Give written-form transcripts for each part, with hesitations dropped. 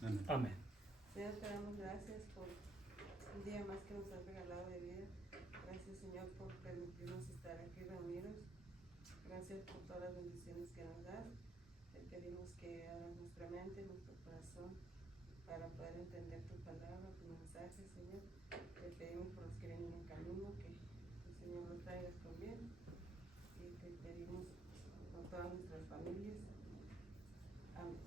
Amén. Señor, te damos gracias por un día más que nos has regalado de vida. Gracias, Señor, por permitirnos estar aquí reunidos. Gracias por todas las bendiciones que nos das. Te pedimos que abras nuestra mente, nuestro corazón, para poder entender tu palabra, tu mensaje, Señor. Te pedimos por los que vienen en camino, que el Señor los traigas con bien. Y te pedimos por todas nuestras familias. Amén.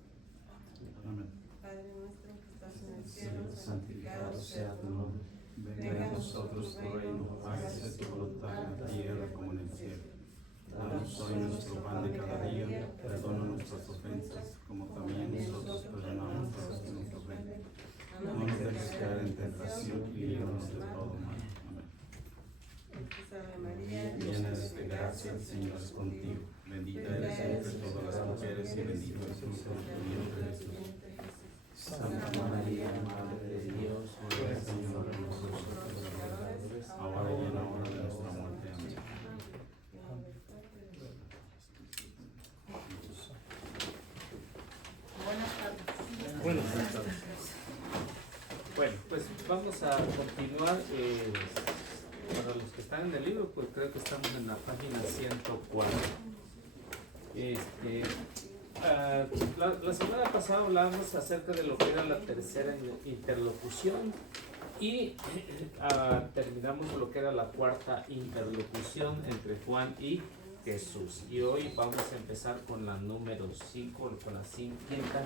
Amén. Padre nuestro que estás en el cielo, Santificado sea tu nombre. Venga a nosotros tu reino, hágase tu voluntad en la tierra como en el cielo. Danos hoy nuestro pan de cada día, perdona nuestras ofensas, como también nosotros perdonamos a los que nos ofenden. No nos dejes caer en tentación y líbranos de todo mal. Amén. Salve María, Llena eres de gracia, el Señor es contigo. Bendita eres entre todas las mujeres y bendito es el fruto de tu vientre, Jesús. Santa María, Madre de Dios, ruega, Señor, por nosotros pecadores, ahora y en la hora de nuestra muerte. Amén. Buenas tardes. Bueno, pues vamos a continuar. Para los que están en el libro, pues creo que estamos en la página 104. La semana pasada hablábamos acerca de lo que era la tercera interlocución y terminamos lo que era la cuarta interlocución entre Juan y Jesús. Y hoy vamos a empezar con la número 5, con la quinta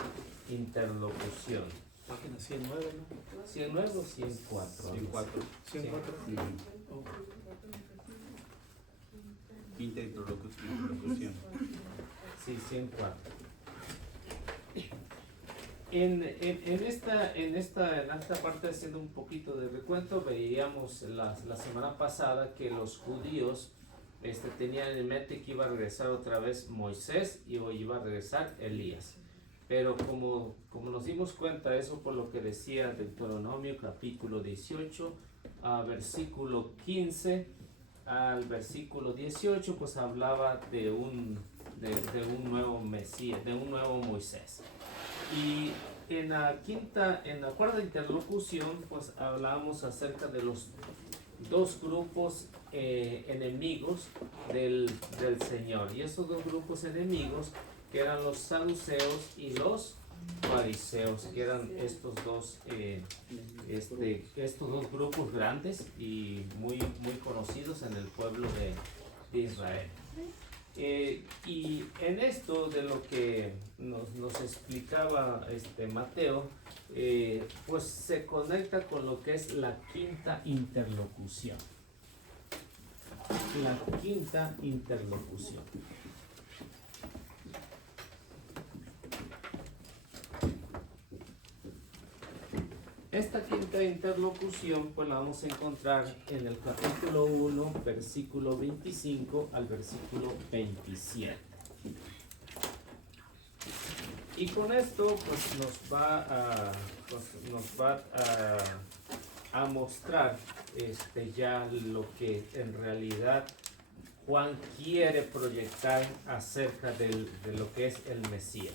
interlocución. Página 109, ¿no? 109 o 104. 104. 104. Quinta interlocución. Sí, 104. En esta parte, haciendo un poquito de recuento, veíamos la semana pasada que los judíos tenían en mente que iba a regresar otra vez Moisés y hoy iba a regresar Elías. Pero como nos dimos cuenta, eso por lo que decía Deuteronomio capítulo 18, versículo 15 al versículo 18, pues hablaba de un nuevo Mesías, de un nuevo Moisés. Y en la cuarta interlocución, pues hablamos acerca de los dos grupos enemigos del Señor. Y esos dos grupos enemigos, que eran los saduceos y los fariseos, que eran estos dos grupos grandes y muy conocidos en el pueblo de Israel. Y en esto de lo que nos explicaba Mateo, pues se conecta con lo que es la quinta interlocución. La quinta interlocución. Esta quinta interlocución pues la vamos a encontrar en el capítulo 1, versículo 25 al versículo 27. Y con esto pues nos va a mostrar ya lo que en realidad Juan quiere proyectar acerca de lo que es el Mesías.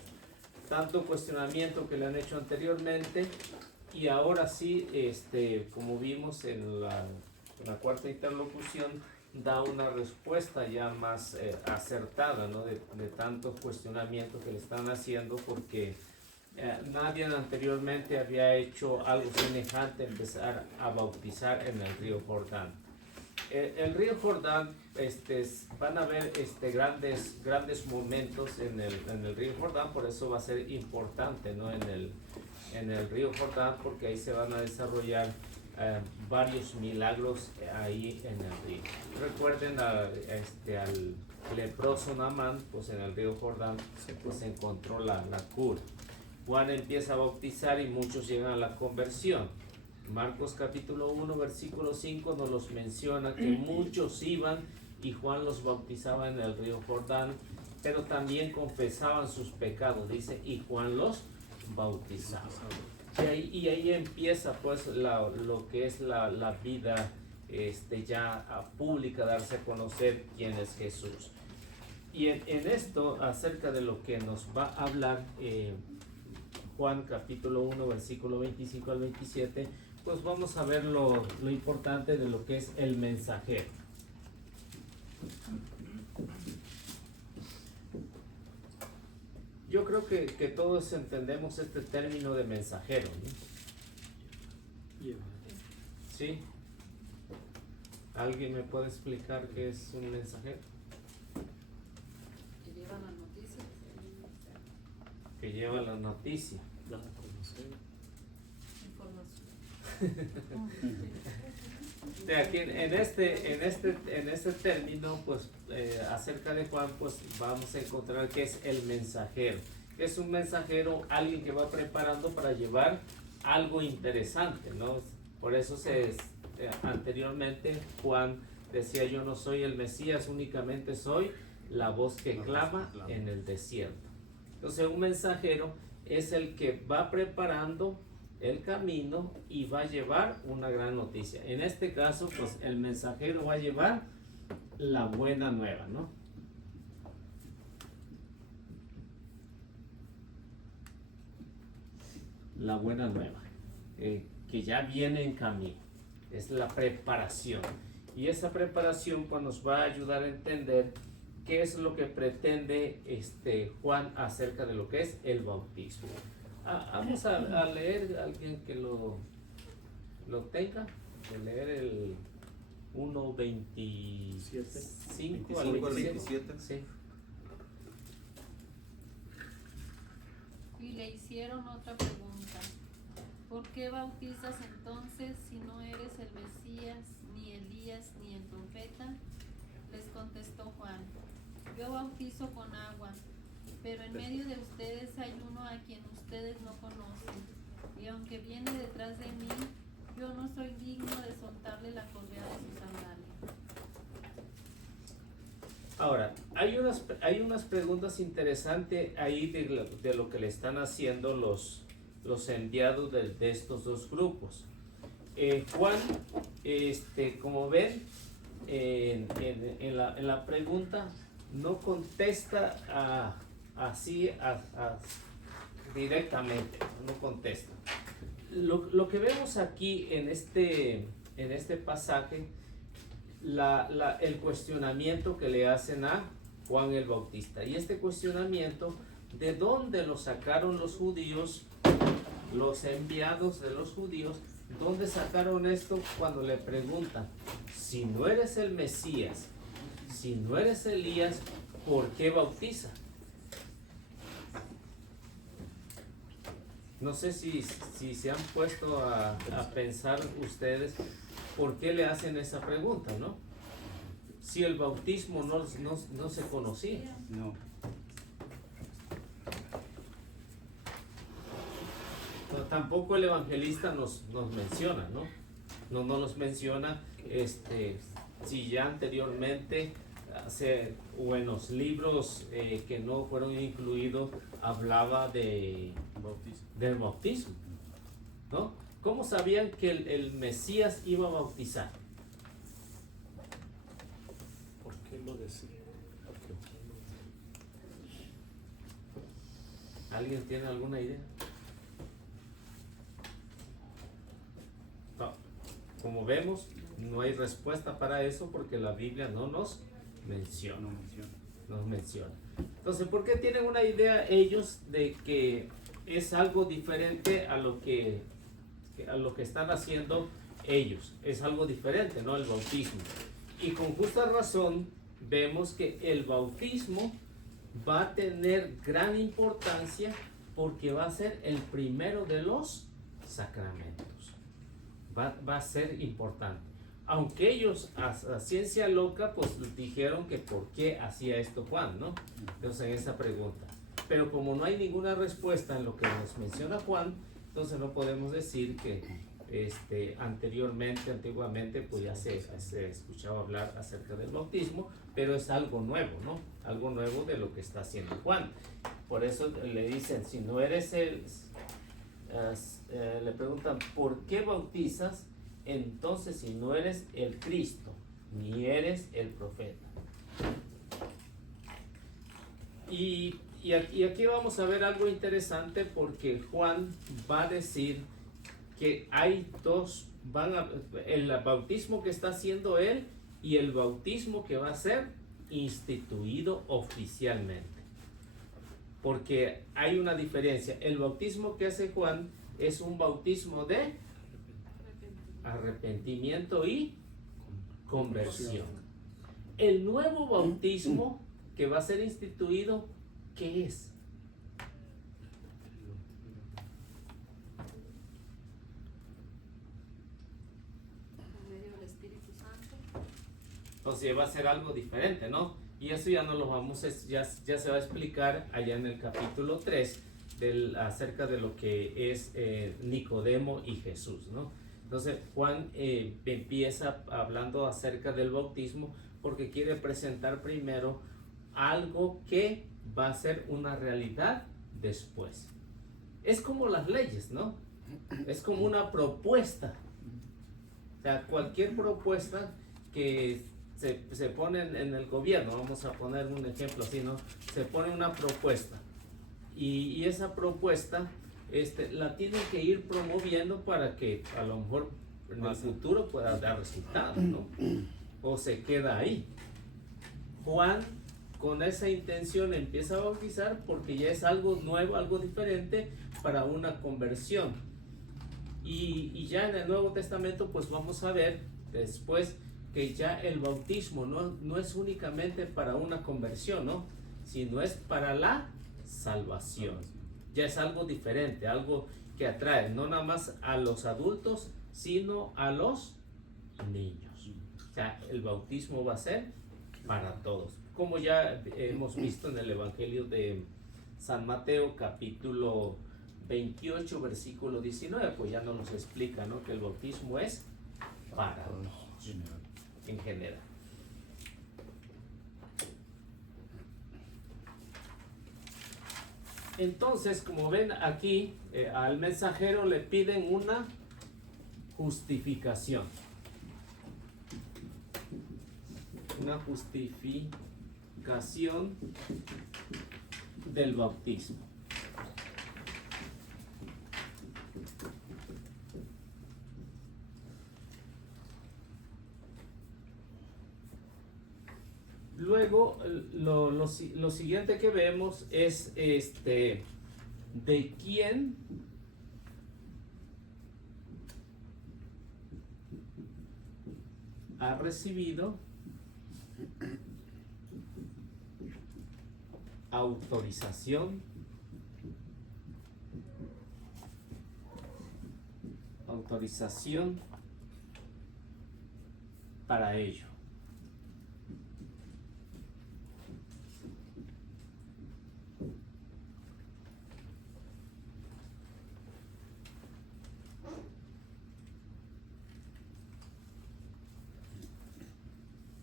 Tanto cuestionamiento que le han hecho anteriormente. Y ahora sí, como vimos en la cuarta interlocución, da una respuesta ya más acertada, ¿no? de tantos cuestionamientos que le están haciendo, porque nadie anteriormente había hecho algo semejante, empezar a bautizar en el río Jordán. El río Jordán, van a haber grandes momentos en el río Jordán, por eso va a ser importante, ¿no? en el río Jordán, porque ahí se van a desarrollar varios milagros ahí en el río. Recuerden al leproso Naamán, pues en el río Jordán pues se encontró la cura. Juan empieza a bautizar y muchos llegan a la conversión. Marcos capítulo 1 versículo 5 nos los menciona que muchos iban y Juan los bautizaba en el río Jordán, pero también confesaban sus pecados, dice, y Juan los bautizaba. Y ahí empieza pues lo que es la vida ya pública, darse a conocer quién es Jesús. Y en esto, acerca de lo que nos va a hablar Juan capítulo 1, versículo 25 al 27, pues vamos a ver lo importante de lo que es el mensajero. Yo creo que todos entendemos este término de mensajero, ¿no? ¿Sí? ¿Alguien me puede explicar qué es un mensajero? Que lleva las noticias. Que lleva la noticia. Información. De aquí, en este término, pues acerca de Juan, pues vamos a encontrar que es el mensajero. Es un mensajero, alguien que va preparando para llevar algo interesante, ¿no? Por eso anteriormente Juan decía: yo no soy el Mesías, únicamente soy la voz que clama en el desierto. Entonces un mensajero es el que va preparando el camino y va a llevar una gran noticia. En este caso, pues el mensajero va a llevar la buena nueva, ¿no? La buena nueva, que ya viene en camino. Es la preparación. Y esa preparación pues nos va a ayudar a entender qué es lo que pretende Juan acerca de lo que es el bautismo. Vamos a leer, alguien que lo tenga, de leer el 1:25 al 27. Sí. Y le hicieron otra pregunta. ¿Por qué bautizas entonces si no eres el Mesías, ni Elías, ni el profeta? Les contestó Juan: yo bautizo con agua, pero en medio de ustedes hay uno a quien ustedes no conocen, y aunque viene detrás de mí, yo no soy digno de soltarle la correa de su sandalia. Ahora, hay unas preguntas interesantes ahí de lo que le están haciendo los enviados de estos dos grupos. Juan, como ven, en la pregunta no contesta así directamente, no contesta. Lo que vemos aquí en este pasaje, el cuestionamiento que le hacen a Juan el Bautista. Y este cuestionamiento, ¿de dónde lo sacaron los judíos, los enviados de los judíos? ¿Dónde sacaron esto cuando le preguntan: si no eres el Mesías, si no eres Elías, ¿por qué bautiza? No sé si se han puesto a pensar ustedes por qué le hacen esa pregunta, ¿no? Si el bautismo no se conocía. No. No, tampoco el evangelista nos menciona, ¿no? No nos menciona si ya anteriormente o en los libros que no fueron incluidos hablaba del bautismo, ¿no? ¿Cómo sabían que el Mesías iba a bautizar? ¿Por qué lo decía? ¿Alguien tiene alguna idea? No. Como vemos, no hay respuesta para eso porque la Biblia no nos menciona. Entonces, ¿por qué tienen una idea ellos de que es algo diferente a lo que están haciendo ellos? Es algo diferente, ¿no? El bautismo. Y con justa razón vemos que el bautismo va a tener gran importancia porque va a ser el primero de los sacramentos. Va a ser importante. Aunque ellos a ciencia loca pues dijeron que por qué hacía esto Juan, ¿no? Entonces en esa pregunta. Pero como no hay ninguna respuesta en lo que nos menciona Juan, entonces no podemos decir que antiguamente pues ya se escuchaba hablar acerca del bautismo, pero es algo nuevo, ¿no? Algo nuevo de lo que está haciendo Juan. Por eso le dicen, si no eres le preguntan, ¿por qué bautizas? Entonces, si no eres el Cristo, ni eres el profeta. Y y aquí vamos a ver algo interesante porque Juan va a decir que hay dos, el bautismo que está haciendo él y el bautismo que va a ser instituido oficialmente. Porque hay una diferencia. El bautismo que hace Juan es un bautismo de arrepentimiento y conversión. El nuevo bautismo que va a ser instituido, ¿qué es? Por medio del Espíritu Santo. Entonces va a ser algo diferente, ¿no? Y eso ya no lo vamos, ya se va a explicar allá en el capítulo 3 acerca de lo que es Nicodemo y Jesús, ¿no? Entonces Juan empieza hablando acerca del bautismo porque quiere presentar primero algo que va a ser una realidad después. Es como las leyes, ¿no? Es como una propuesta. O sea, cualquier propuesta que se pone en el gobierno, vamos a poner un ejemplo así, ¿no? Se pone una propuesta y esa propuesta la tienen que ir promoviendo para que a lo mejor en el futuro pueda dar resultados, ¿no? O se queda ahí. Juan con esa intención empieza a bautizar porque ya es algo nuevo, algo diferente para una conversión. Y ya en el Nuevo Testamento pues vamos a ver después que ya el bautismo no es únicamente para una conversión, ¿no? Sino es para la salvación. Ya es algo diferente, algo que atrae no nada más a los adultos, sino a los niños. O sea, el bautismo va a ser para todos. Como ya hemos visto en el Evangelio de San Mateo, capítulo 28, versículo 19, pues ya nos explica, ¿no? Que el bautismo es para todos, en general. Entonces, como ven aquí, al mensajero le piden una justificación. Una justificación del bautismo. Luego, lo siguiente que vemos es de quién ha recibido autorización para ello.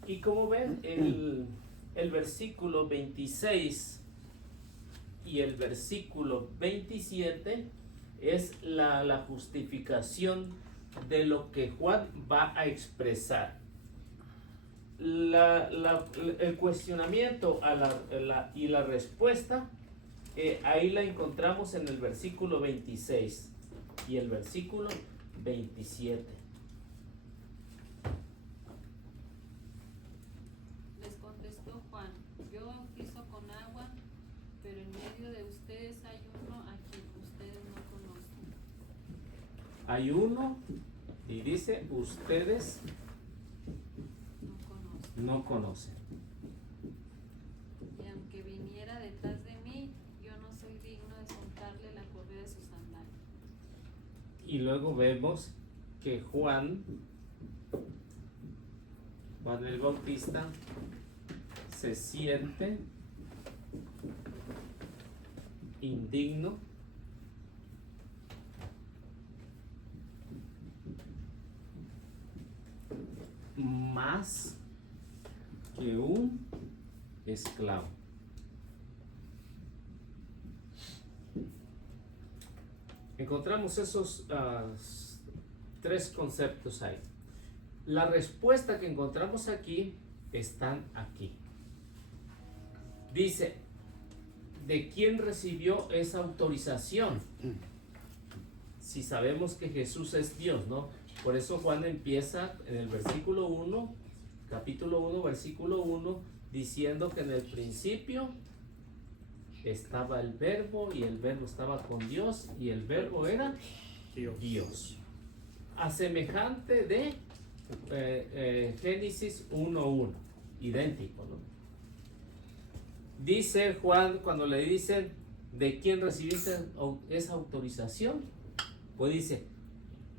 Y como ven, el versículo 26 y el versículo 27 es la justificación de lo que Juan va a expresar. El cuestionamiento y la respuesta, ahí la encontramos en el versículo 26 y el versículo 27. Les contestó Juan: yo bautizo con agua, pero en medio de ustedes hay uno a quien ustedes no conocen. Hay uno y dice ustedes no conocen. Y aunque viniera detrás de mí, yo no soy digno de soltarle la correa de su sandalia. Y luego vemos que Juan el Bautista se siente indigno más que un esclavo. Encontramos esos tres conceptos ahí. La respuesta que encontramos aquí están aquí. Dice, ¿de quién recibió esa autorización? Si sabemos que Jesús es Dios, ¿no? Por eso Juan empieza en el versículo 1, capítulo 1, versículo 1, diciendo que en el principio estaba el verbo y el verbo estaba con Dios y el verbo era Dios. A semejante de Génesis 1:1, idéntico, ¿no? Dice Juan cuando le dicen ¿de quién recibiste esa autorización? Pues dice,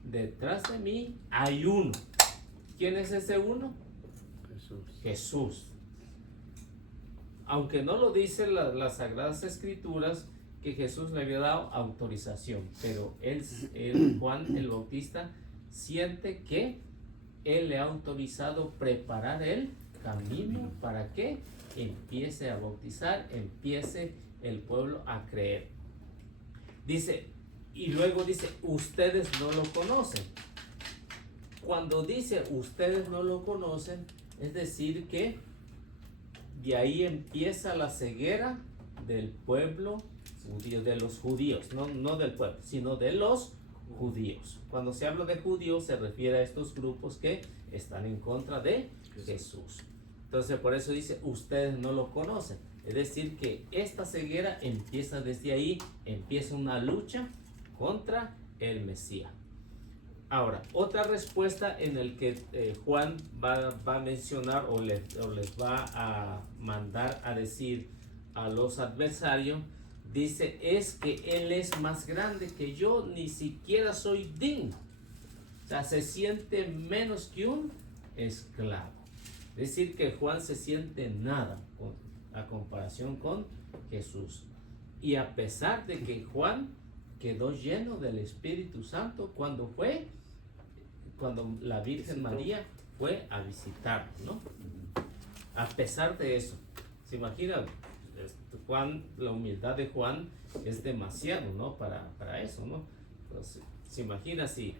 detrás de mí hay uno. ¿Quién es ese uno? Jesús. Aunque no lo dicen las Sagradas Escrituras que Jesús le había dado autorización, pero Juan el Bautista siente que él le ha autorizado preparar el camino para que empiece a bautizar, empiece el pueblo a creer. Dice, y luego dice, ustedes no lo conocen. Cuando dice ustedes no lo conocen, es decir que de ahí empieza la ceguera del pueblo judío, de los judíos, no del pueblo, sino de los judíos. Cuando se habla de judíos se refiere a estos grupos que están en contra de Jesús. Entonces por eso dice, ustedes no lo conocen. Es decir que esta ceguera empieza desde ahí, empieza una lucha contra el Mesías. Ahora, otra respuesta en el que Juan va a mencionar o les va a mandar a decir a los adversarios, dice, es que él es más grande que yo, ni siquiera soy digno. O sea, se siente menos que un esclavo. Es decir, que Juan se siente nada a comparación con Jesús. Y a pesar de que Juan quedó lleno del Espíritu Santo cuando la Virgen María fue a visitarlo, ¿no? A pesar de eso, se imagina, Juan, la humildad de Juan es demasiado, ¿no? Para eso, ¿no? Entonces, se imagina si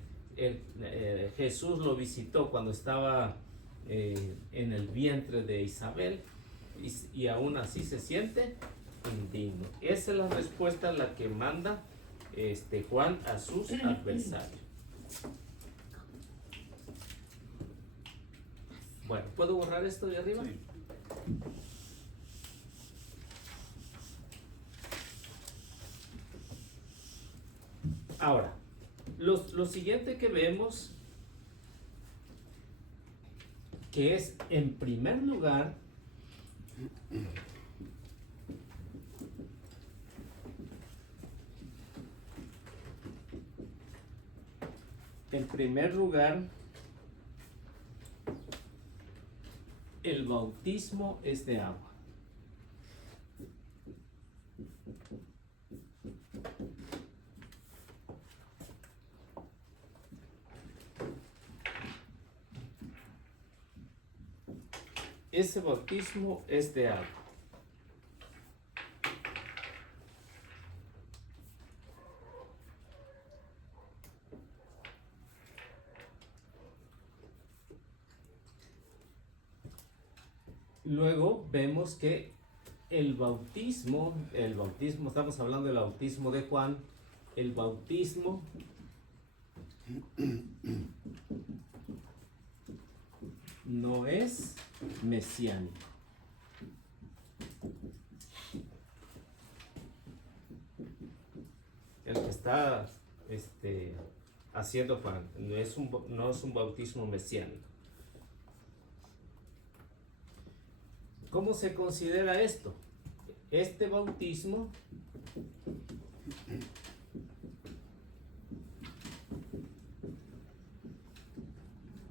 Jesús lo visitó cuando estaba en el vientre de Isabel y aún así se siente indigno. Esa es la respuesta a la que manda Juan a sus adversarios. Bueno, ¿puedo borrar esto de arriba? Sí. Ahora, lo siguiente que vemos, que es en primer lugar, el bautismo es de agua. Ese bautismo es de agua. Luego vemos que el bautismo, estamos hablando del bautismo de Juan, el bautismo no es mesiánico. El que está haciendo Juan no es un bautismo mesiánico. ¿Cómo se considera esto? Este bautismo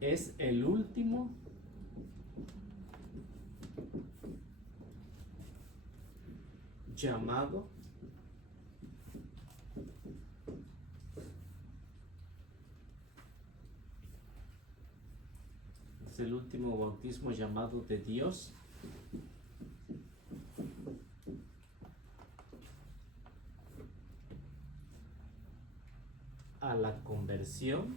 es el último llamado es el último bautismo llamado de Dios a la conversión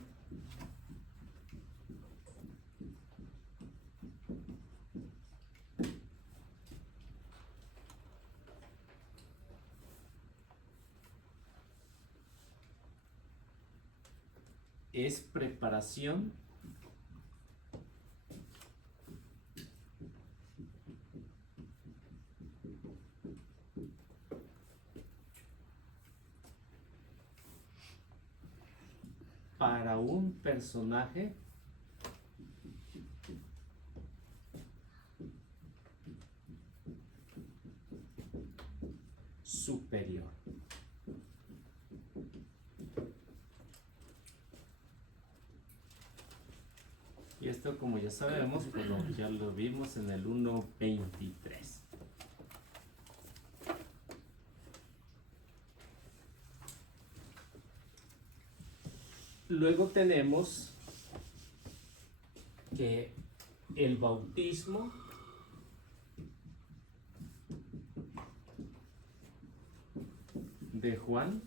es preparación para un personaje superior. Y esto, como ya sabemos, pues ya lo vimos en el 1:23. Luego tenemos que el bautismo de Juan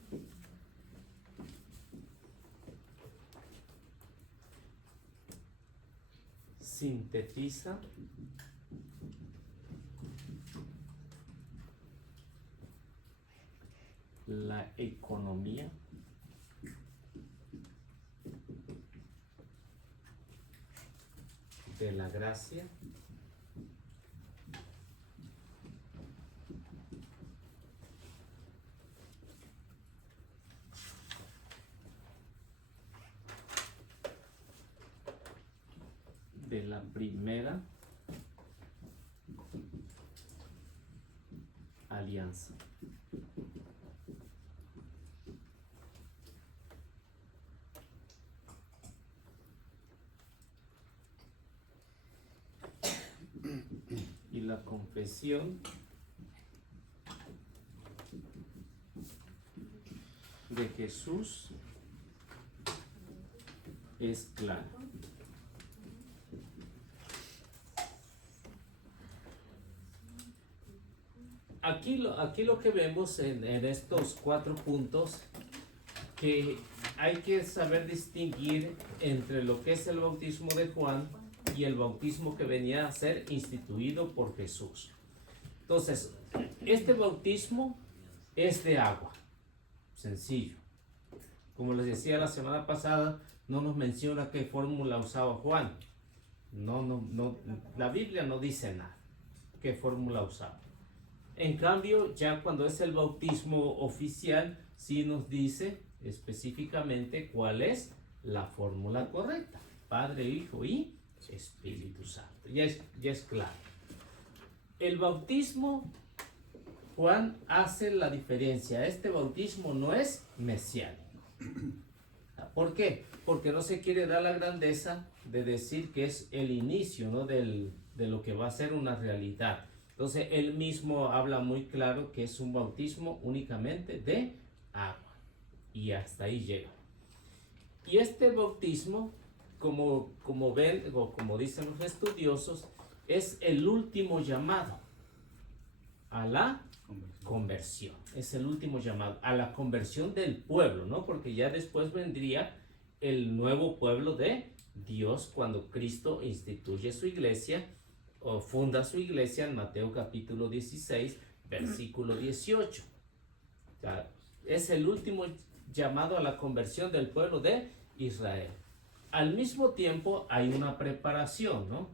sintetiza la economía de la gracia de la primera alianza. Y la confesión de Jesús es clara. Aquí lo que vemos en estos 4 puntos, que hay que saber distinguir entre lo que es el bautismo de Juan y el bautismo que venía a ser instituido por Jesús. Entonces, este bautismo es de agua, sencillo. Como les decía la semana pasada, no nos menciona qué fórmula usaba Juan. No, la Biblia no dice nada qué fórmula usaba. En cambio, ya cuando es el bautismo oficial, sí nos dice específicamente cuál es la fórmula correcta. Padre, Hijo y Espíritu Santo. Ya es claro. El bautismo, Juan hace la diferencia. Este bautismo no es mesiánico. ¿Por qué? Porque no se quiere dar la grandeza de decir que es el inicio, ¿no?, de lo que va a ser una realidad. Entonces, él mismo habla muy claro que es un bautismo únicamente de agua. Y hasta ahí llega. Y este bautismo, como ven, o como dicen los estudiosos, es el último llamado a la conversión. Es el último llamado a la conversión del pueblo, ¿no? Porque ya después vendría el nuevo pueblo de Dios cuando Cristo instituye su iglesia o funda su iglesia en Mateo capítulo 16, versículo 18. O sea, es el último llamado a la conversión del pueblo de Israel. Al mismo tiempo hay una preparación, ¿no?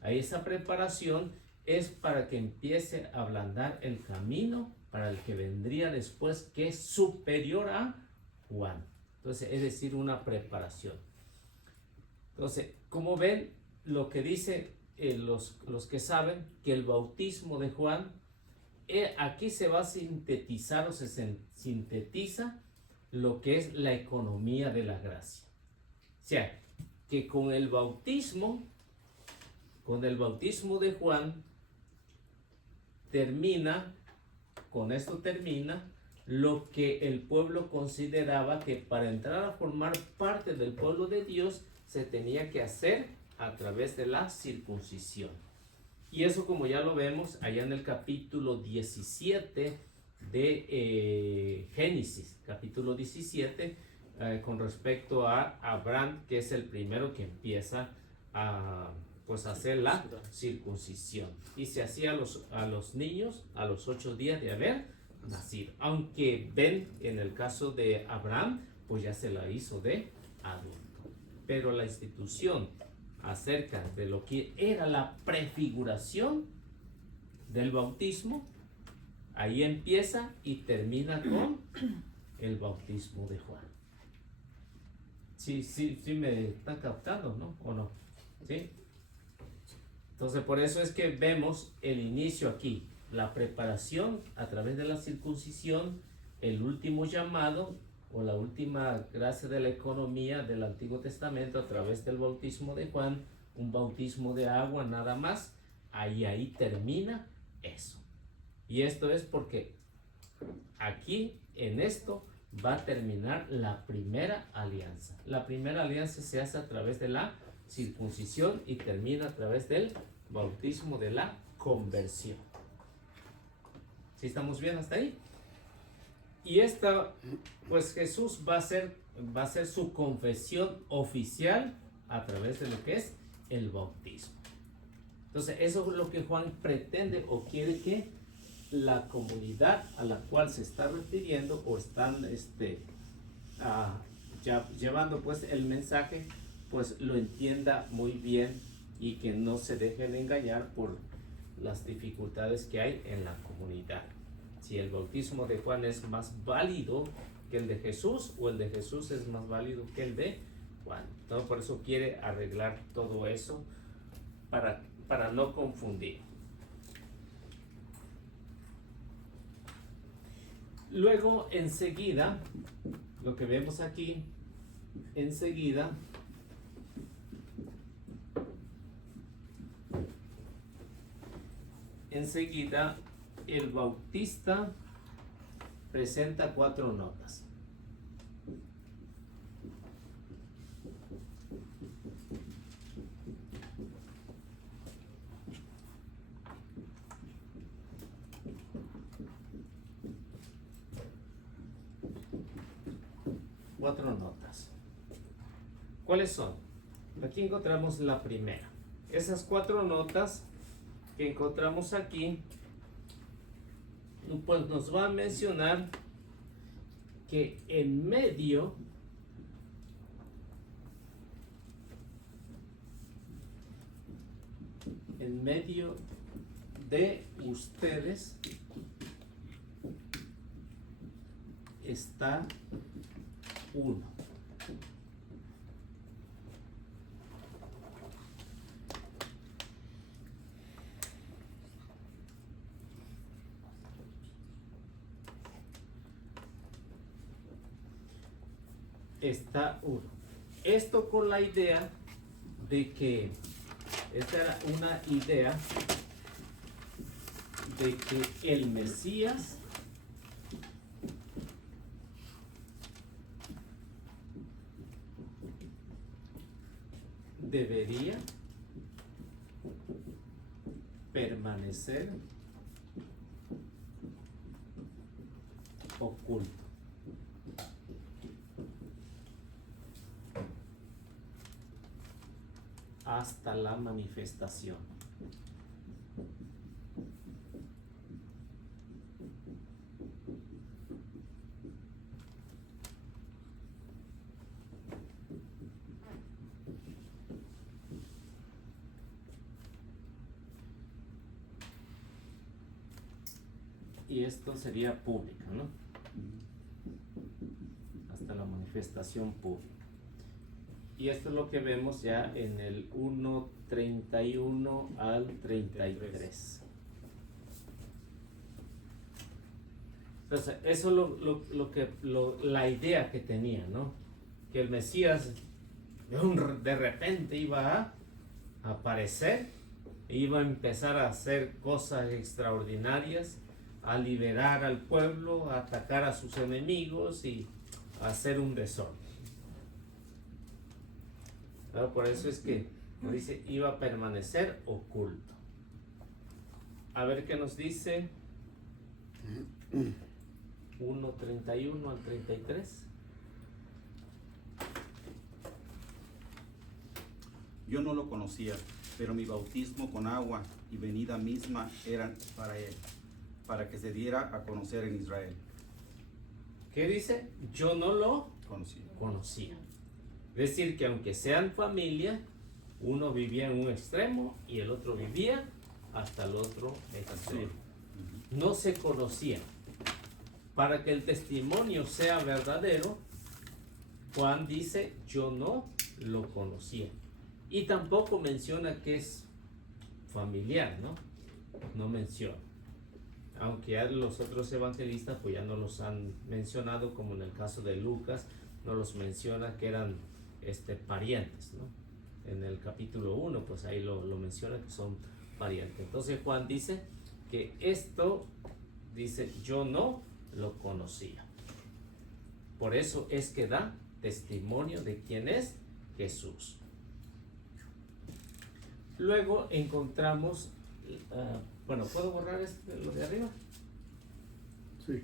Ahí esa preparación es para que empiece a ablandar el camino para el que vendría después, que es superior a Juan. Entonces, es decir, una preparación. Entonces, como ven, lo que dice los que saben que el bautismo de Juan, aquí se va a sintetizar o se sintetiza lo que es la economía de la gracia. O sea, que con el bautismo de Juan con esto termina lo que el pueblo consideraba que para entrar a formar parte del pueblo de Dios se tenía que hacer a través de la circuncisión. Y eso, como ya lo vemos allá en el capítulo 17 de Génesis, capítulo 17, con respecto a Abraham, que es el primero que empieza a hacer la circuncisión. Y se hacía a los niños a los 8 días de haber nacido. Aunque ven, en el caso de Abraham, pues ya se la hizo de adulto. pero la institución acerca de lo que era la prefiguración del bautismo, ahí empieza y termina con el bautismo de Juan. Sí me está captando, ¿no? ¿O no? ¿Sí? Entonces por eso es que vemos el inicio aquí, la preparación a través de la circuncisión, el último llamado o la última gracia de la economía del Antiguo Testamento a través del bautismo de Juan, un bautismo de agua nada más, ahí termina eso. Y esto es porque aquí en esto va a terminar la primera alianza. La primera alianza se hace a través de la circuncisión y termina a través del bautismo de la conversión. ¿Sí estamos bien hasta ahí? Y esta, pues Jesús va a hacer su confesión oficial a través de lo que es el bautismo. Entonces eso es lo que Juan pretende o quiere que la comunidad a la cual se está refiriendo o están llevando pues el mensaje, pues lo entienda muy bien y que no se dejen engañar por las dificultades que hay en la comunidad. Si el bautismo de Juan es más válido que el de Jesús o el de Jesús es más válido que el de Juan. Entonces por eso quiere arreglar todo eso para no confundir. Luego enseguida, lo que vemos aquí, enseguida el bautista presenta 4 notas. ¿Cuáles son? Aquí encontramos la primera. Esas 4 notas que encontramos aquí, pues nos va a mencionar que en medio de ustedes está uno. Está uno. Esto con la idea de que esta era una idea de que el Mesías debería permanecer oculto. Hasta la manifestación. Y esto sería pública, ¿no? Hasta la manifestación pública. Y esto es lo que vemos ya en el 1:31 al 33. Entonces, eso es la idea que tenía, ¿no? Que el Mesías de repente iba a aparecer, e iba a empezar a hacer cosas extraordinarias, a liberar al pueblo, a atacar a sus enemigos y a hacer un desorden. Claro, por eso es que dice iba a permanecer oculto. A ver qué nos dice 1:31 al 33. Yo no lo conocía, pero mi bautismo con agua y venida misma eran para él, para que se diera a conocer en Israel. ¿Qué dice? Yo no lo Conocía. conocía. Es decir, que aunque sean familia, uno vivía en un extremo y el otro vivía hasta el otro extremo. No se conocían. Para que el testimonio sea verdadero, Juan dice, yo no lo conocía. Y tampoco menciona que es familiar, ¿no? No menciona. Aunque ya los otros evangelistas pues ya no los han mencionado, como en el caso de Lucas, no los menciona que eran parientes, ¿no? En el capítulo 1 pues ahí lo menciona que son parientes. Entonces Juan dice que esto, dice, yo no lo conocía. Por eso es que da testimonio de quién es Jesús. Luego encontramos, bueno, ¿puedo borrar lo de arriba? Sí.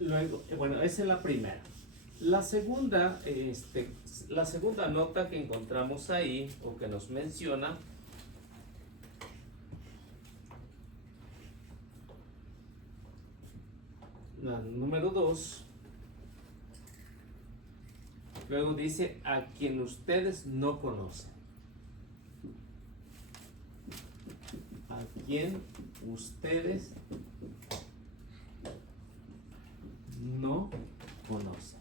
Luego, bueno, esa es la primera. La segunda nota que encontramos ahí, o que nos menciona, la número 2, luego dice, a quien ustedes no conocen. A quien ustedes no conocen.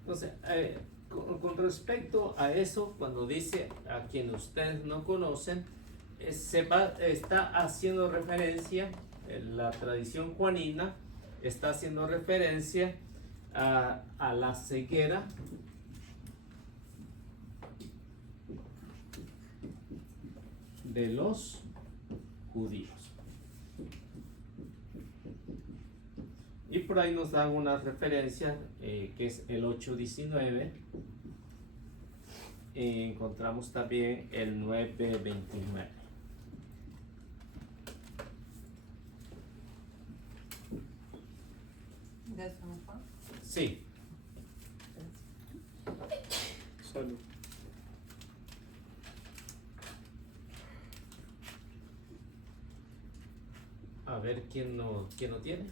Entonces, con respecto a eso, cuando dice a quien ustedes no conocen, está haciendo referencia, la tradición juanina está haciendo referencia a la ceguera de los judíos. Y por ahí nos dan una referencia que es el 8:19. Encontramos también el 9:29. ¿De eso no fue? Sí. Salud. A ver quién no tiene.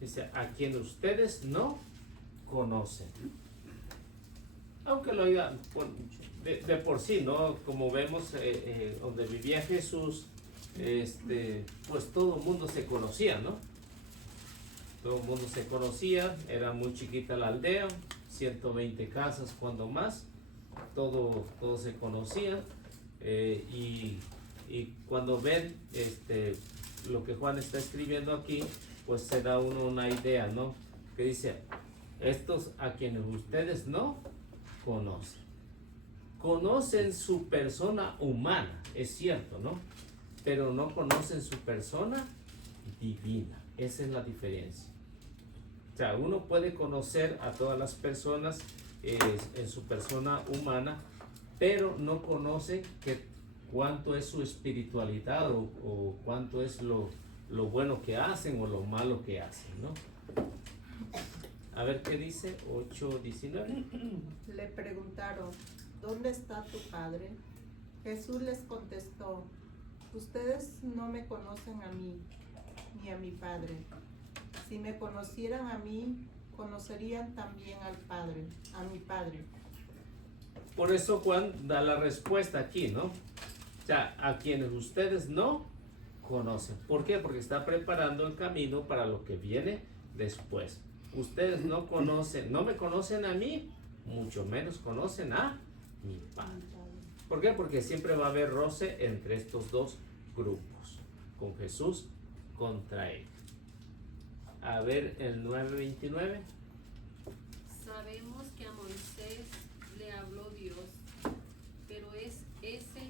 Dice, a quien ustedes no conocen. Aunque lo digan de por sí, ¿no? Como vemos, donde vivía Jesús, pues todo el mundo se conocía, ¿no? Todo el mundo se conocía, era muy chiquita la aldea, 120 casas cuando más, todo se conocía, y cuando ven lo que Juan está escribiendo aquí, pues se da uno una idea, ¿no? Que dice, estos a quienes ustedes no conocen. Conocen su persona humana, es cierto, ¿no? Pero no conocen su persona divina. Esa es la diferencia. O sea, uno puede conocer a todas las personas en su persona humana, pero no conoce cuánto es su espiritualidad o cuánto es lo bueno que hacen o lo malo que hacen, ¿no? A ver qué dice 8:19. Le preguntaron, ¿dónde está tu padre? Jesús les contestó, ustedes no me conocen a mí, ni a mi padre. Si me conocieran a mí, conocerían también al Padre, a mi Padre. Por eso Juan da la respuesta aquí, ¿no? O sea, a quienes ustedes no conocen. ¿Por qué? Porque está preparando el camino para lo que viene después. Ustedes no conocen, no me conocen a mí, mucho menos conocen a mi Padre. ¿Por qué? Porque siempre va a haber roce entre estos dos grupos, con Jesús contra él. A ver el 9:29. Sabemos que a Moisés le habló Dios, pero ese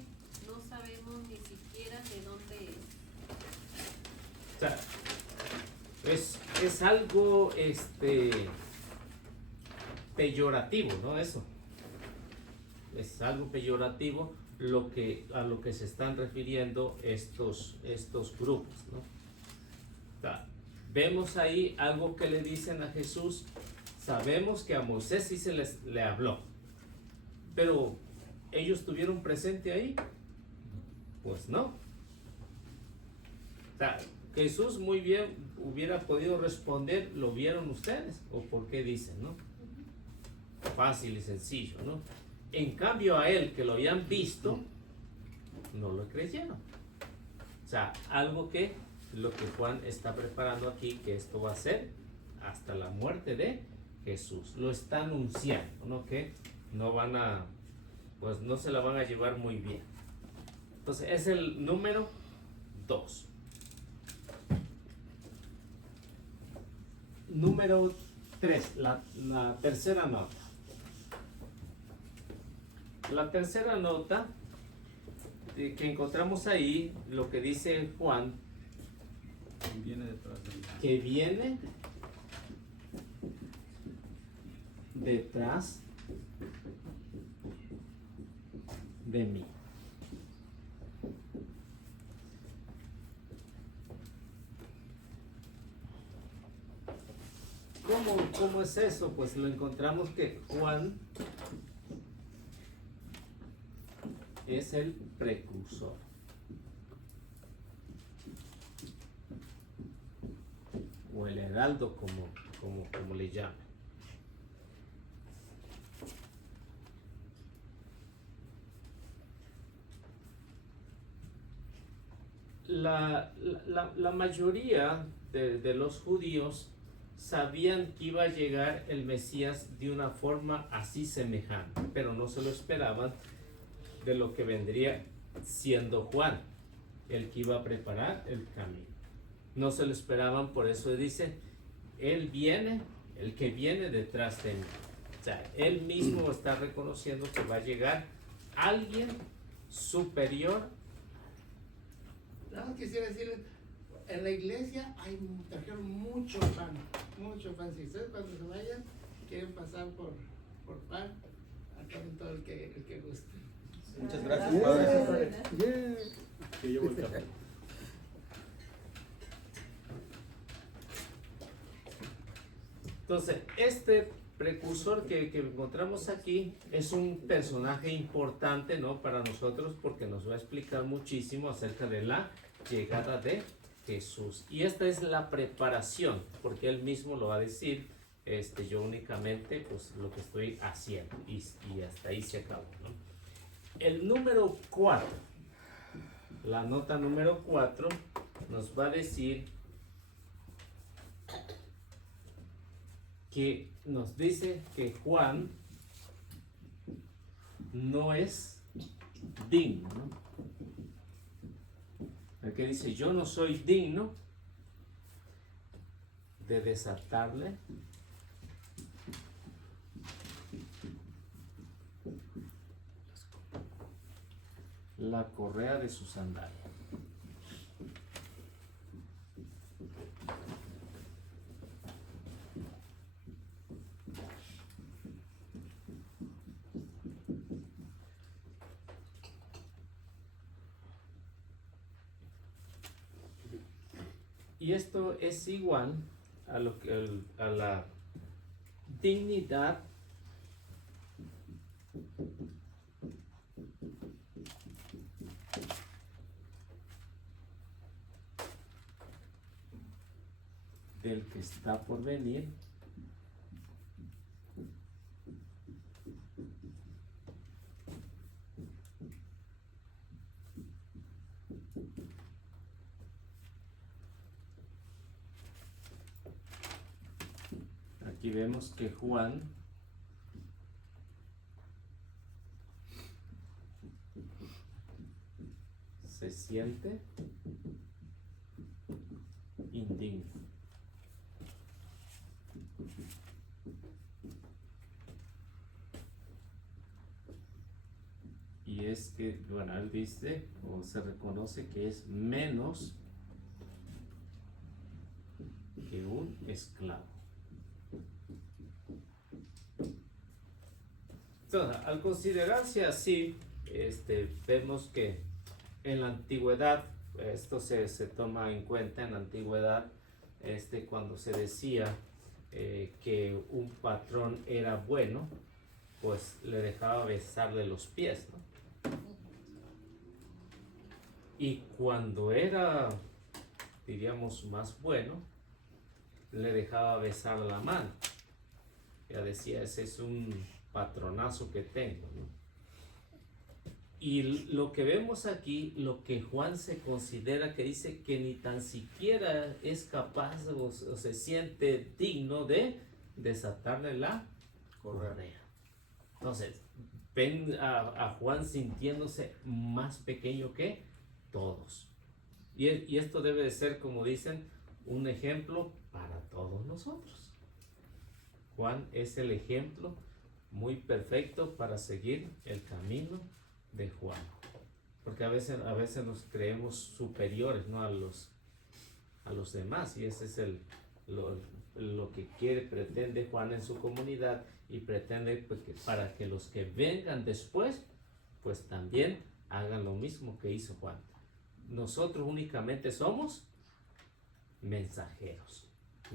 no sabemos ni siquiera de dónde es. O sea, es algo peyorativo, ¿no? Eso. Es algo peyorativo a lo que se están refiriendo estos grupos, ¿no? O sea, vemos ahí algo que le dicen a Jesús. Sabemos que a Moisés sí le habló, Pero ellos estuvieron presentes ahí. Pues no. O sea, Jesús muy bien hubiera podido responder, ¿lo vieron ustedes? ¿O por qué dicen, no? Fácil y sencillo, ¿no? En cambio a él, que lo habían visto, no lo creyeron. O sea, algo que lo que Juan está preparando aquí, que esto va a ser hasta la muerte de Jesús. Lo está anunciando, ¿no? Que no van a, pues no se la van a llevar muy bien. Entonces es el número 2. Número 3, la tercera nota. La tercera nota que encontramos ahí, lo que dice Juan, Viene detrás de mí. que viene detrás de mí. ¿Cómo es eso? Pues lo encontramos que Juan es el precursor. O el heraldo, como le llaman. La mayoría de los judíos sabían que iba a llegar el Mesías de una forma así semejante, pero no se lo esperaban de lo que vendría siendo Juan, el que iba a preparar el camino. No se lo esperaban, por eso dice, él viene, el que viene detrás de mí. O sea, él mismo está reconociendo que va a llegar alguien superior. Nada más quisiera decirles, en la iglesia trajeron mucho pan. Si ustedes cuando se vayan quieren pasar por pan, acá en todo el que guste. Muchas gracias, padre. Yeah. Que llevo el café. Entonces, este precursor que encontramos aquí es un personaje importante, ¿no? Para nosotros, porque nos va a explicar muchísimo acerca de la llegada de Jesús. Y esta es la preparación, porque él mismo lo va a decir, yo únicamente pues lo que estoy haciendo, y hasta ahí se acabó, ¿no? El número 4, la nota número 4 nos va a decir que nos dice que Juan no es digno, ¿no? El que dice, yo no soy digno de desatarle la correa de su sandalia. Y esto es igual a a la dignidad del que está por venir, aquí vemos que Juan se siente indigno. Y es que, bueno, él dice o se reconoce que es menos que un esclavo. Entonces, al considerarse así, vemos que en la antigüedad, esto se toma en cuenta en la antigüedad, cuando se decía que un patrón era bueno, pues le dejaba besarle los pies, ¿no? Y cuando era, diríamos, más bueno, le dejaba besar la mano. Ya decía, ese es un patronazo que tengo, ¿no? Y lo que vemos aquí, lo que Juan se considera que dice que ni tan siquiera es capaz o se siente digno de desatarle la correa. Entonces, ven a Juan sintiéndose más pequeño que todos. Y esto debe de ser, como dicen, un ejemplo para todos nosotros. Juan es el ejemplo muy perfecto para seguir el camino de Juan. Porque a veces nos creemos superiores, ¿no? a los demás. Y ese es lo que pretende Juan en su comunidad, y pretende pues, para que los que vengan después, pues también hagan lo mismo que hizo Juan. Nosotros únicamente somos mensajeros.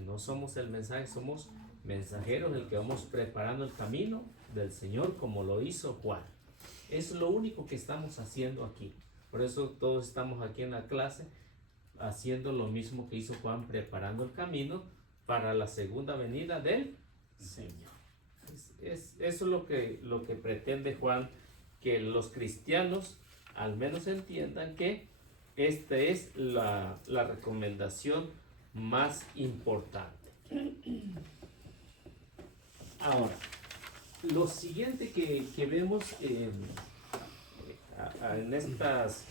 No somos el mensaje, somos mensajeros, el que vamos preparando el camino del Señor como lo hizo Juan. Es lo único que estamos haciendo aquí. Por eso todos estamos aquí en la clase haciendo lo mismo que hizo Juan, preparando el camino para la segunda venida del Señor. Eso es lo que pretende Juan, que los cristianos al menos entiendan que esta es la recomendación más importante. Ahora, lo siguiente que vemos en estas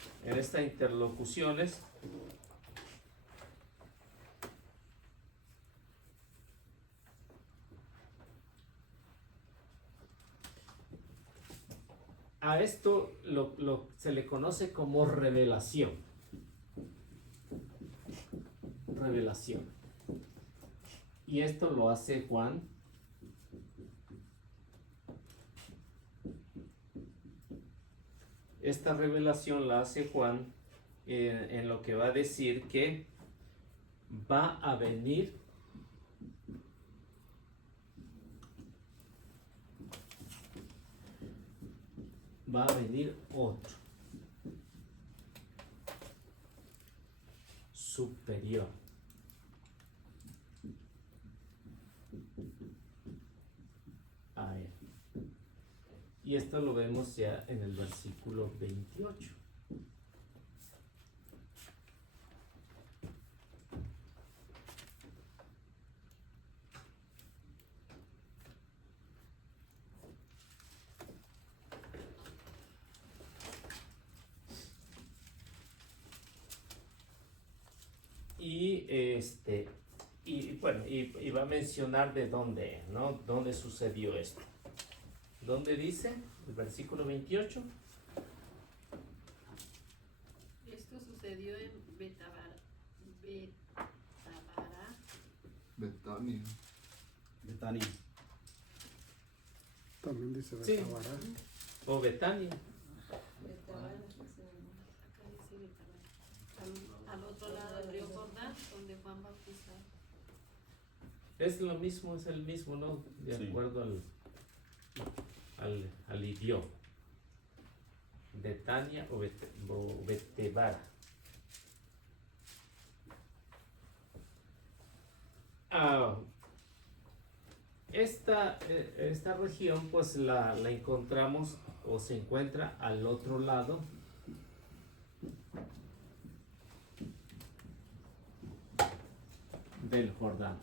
interlocuciones a esto se le conoce como revelación. Revelación. Y esto lo hace Juan esta revelación la hace Juan en lo que va a decir que va a venir otro superior a él. Y esto lo vemos ya en el versículo 28. Y va a mencionar de dónde, ¿no? Dónde sucedió esto. ¿Dónde dice? El versículo 28. Esto sucedió en Betabara. Betania. También dice Sí. Betabara. O Betania. Betabara, Acá dice Betabara. Al otro lado del río Jordán, donde Juan bautizaba. Es lo mismo, es el mismo, ¿no? De Sí. acuerdo al idioma. Betania o Betebara. Esta región pues la encontramos o se encuentra al otro lado del Jordán.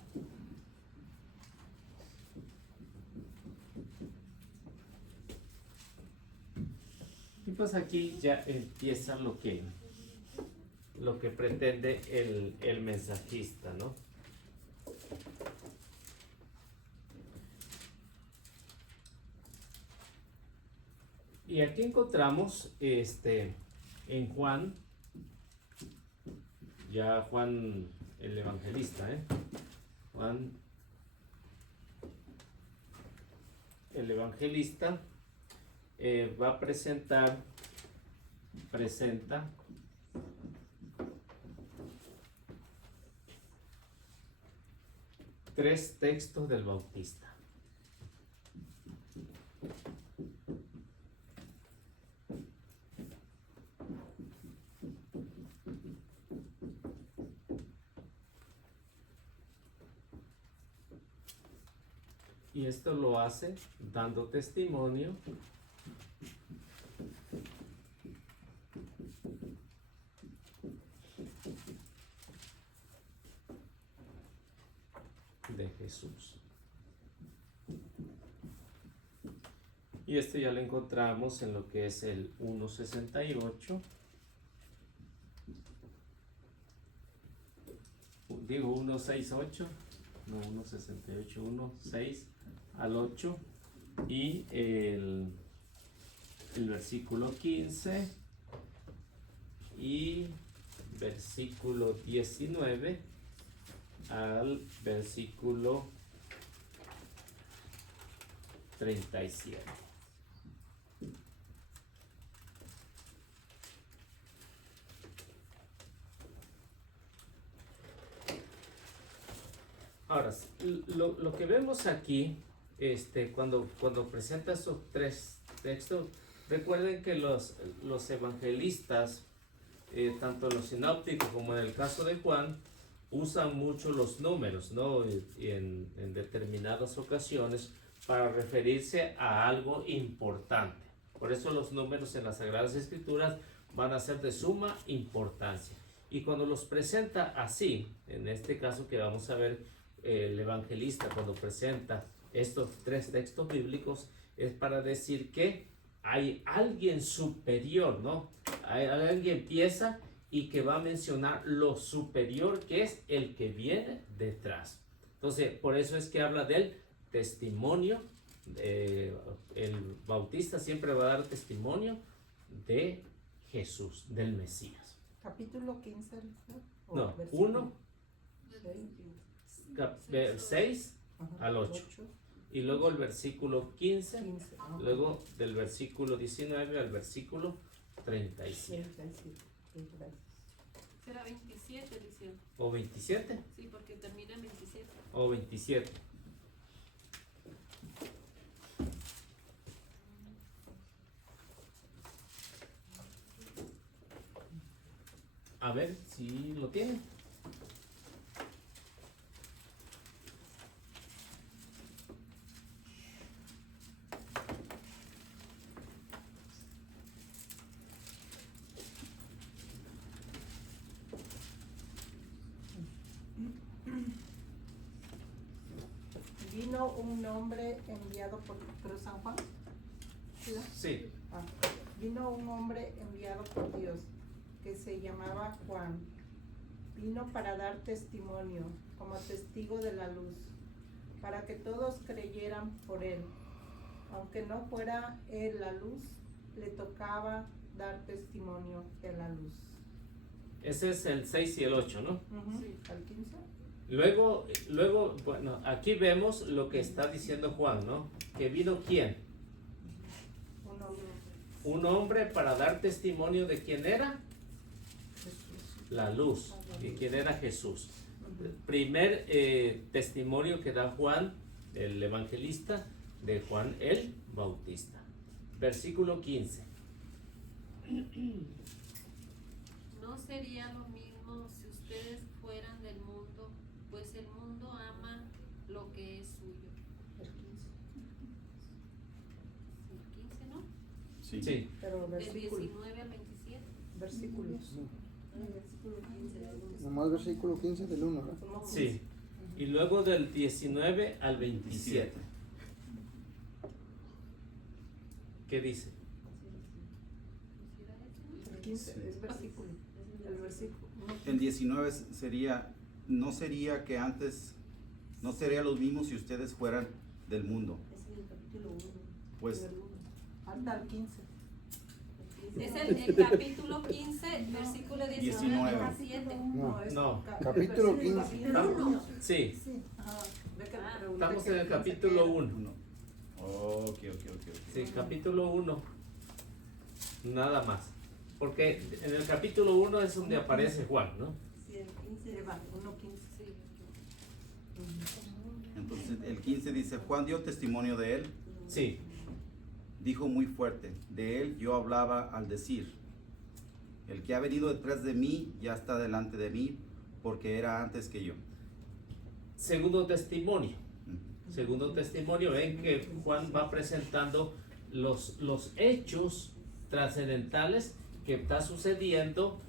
Y pues aquí ya empieza lo que pretende el mensajista, ¿no? Y aquí encontramos en Juan, ya Juan el evangelista, Juan el evangelista va a presenta 3 textos del Bautista. Y esto lo hace dando testimonio de Jesús. Y esto ya lo encontramos en lo que es el 1.68. Digo 1.68, no 1.68, 1.6 al 8 y el versículo 15 y versículo 19 al versículo 37. Ahora, lo que vemos aquí, cuando presenta esos tres textos, recuerden que los evangelistas, tanto los sinópticos como en el caso de Juan, usan mucho los números, ¿no? En determinadas ocasiones para referirse a algo importante. Por eso los números en las Sagradas Escrituras van a ser de suma importancia. Y cuando los presenta así, en este caso que vamos a ver, el evangelista cuando presenta estos tres textos bíblicos, es para decir que hay alguien superior, ¿no? Hay alguien piensa y que va a mencionar lo superior que es el que viene detrás. Entonces, por eso es que habla del testimonio. El bautista siempre va a dar testimonio de Jesús, del Mesías. Capítulo 15. No, 1, 6 al 8. Y luego el versículo 15, luego del versículo 19 al versículo 37. Será 27, Liceo. ¿O 27? Sí, porque termina en 27. O 27. A ver si lo tiene. Vino un hombre enviado por San Juan. ¿Sí? Sí. Vino un hombre enviado por Dios que se llamaba Juan. Vino para dar testimonio como testigo de la luz, para que todos creyeran por él. Aunque no fuera él la luz, le tocaba dar testimonio de la luz. Ese es el 6 y el 8, ¿no? Sí. ¿Al 15? Luego, bueno, aquí vemos lo que está diciendo Juan, ¿no? Que vino ¿quién? Un hombre. Un hombre para dar testimonio de quién era la luz y quién era Jesús. El primer testimonio que da Juan, el evangelista, de Juan el Bautista. Versículo 15. No sería lo mismo si ustedes fueran del mundo, pues el mundo ama lo que es suyo. El 15. El 15, ¿no? Sí. Sí. Pero Del versículo. 19 al 27. Versículos. Nomás versículo 15 del 1, ¿verdad? Sí. Y luego del 19 al 27. ¿Qué dice? El 15 es versículo. El versículo. El 19 sería, no sería que antes, no sería lo mismo si ustedes fueran del mundo. Es en el capítulo 1. Pues Anda al 15. Es el capítulo 15, versículo 19 al 27. No. Capítulo 15. Sí. Ve que Ah. pregunté Estamos que en el capítulo 1. uno. Ok. Sí, capítulo 1. Nada más. Porque en el capítulo 1 es donde aparece Juan, ¿no? Sí, el 15 va, 1:15. Sí. Entonces el 15 dice, Juan dio testimonio de él, Sí. dijo muy fuerte, de él yo hablaba al decir, el que ha venido detrás de mí ya está delante de mí, porque era antes que yo. Segundo testimonio. Segundo testimonio, ven que Juan va presentando los hechos trascendentales que está sucediendo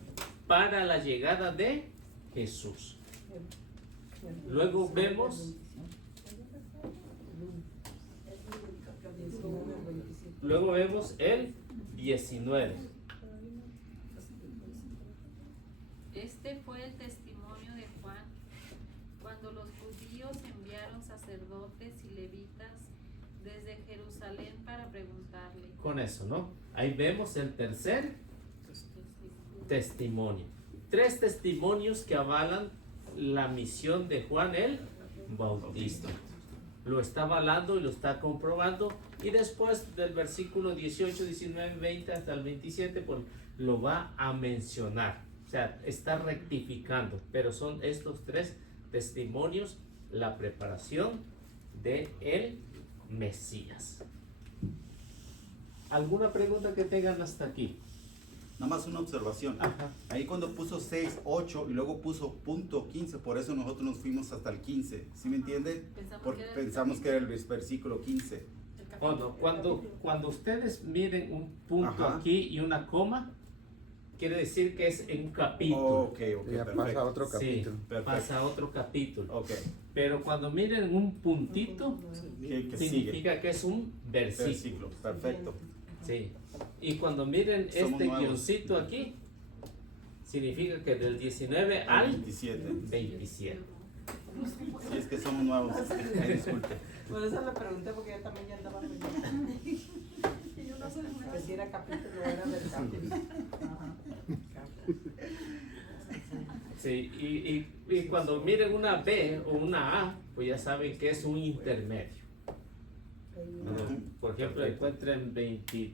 para la llegada de Jesús. Luego vemos el 19. Este fue el testimonio de Juan cuando los judíos enviaron sacerdotes y levitas desde Jerusalén para preguntarle. Con eso, ¿no? Ahí vemos el tercer testimonio. 3 testimonios que avalan la misión de Juan el Bautista. Lo está avalando y lo está comprobando. Y después del versículo 18, 19, 20 hasta el 27, pues lo va a mencionar. O sea, está rectificando. Pero son estos 3 testimonios, la preparación de el Mesías. ¿Alguna pregunta que tengan hasta aquí? Nada más una observación. Ajá. Ahí cuando puso 6, 8 y luego puso punto 15, por eso nosotros nos fuimos hasta el 15. ¿Sí me entiende? Porque pensamos que era el versículo 15. Bueno, cuando ustedes miren un punto Ajá. aquí y una coma, quiere decir que es en un capítulo. Ok, Ya pasa a perfecto. otro capítulo. Sí, Perfecto. pasa a otro capítulo. Ok, Pero cuando miren un puntito, que significa sigue. que es un versículo. Versículo, perfecto. Sí. Y cuando miren Somos este nuevos. guioncito aquí, significa que del 19 al 27. 27. Si es que somos nuevos. Ay, disculpe. Por eso le pregunté, porque yo también ya andaba pensando. Que si era capítulo, era del capítulo. Ajá. Sí, y cuando miren una B o una A, pues ya saben que es un intermedio. Por ejemplo, encuentren 20,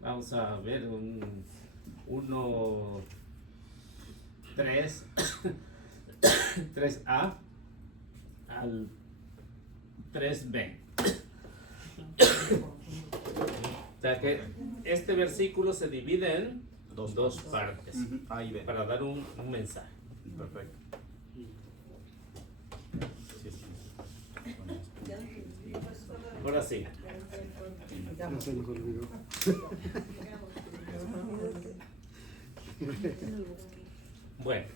vamos a ver, 1, 3, 3A al 3B. O sea que este versículo se divide en dos partes Ujú, ahí ve. para dar un mensaje. Perfecto. Sí, sí. Ahora sí. No se nos olvidó. Bueno,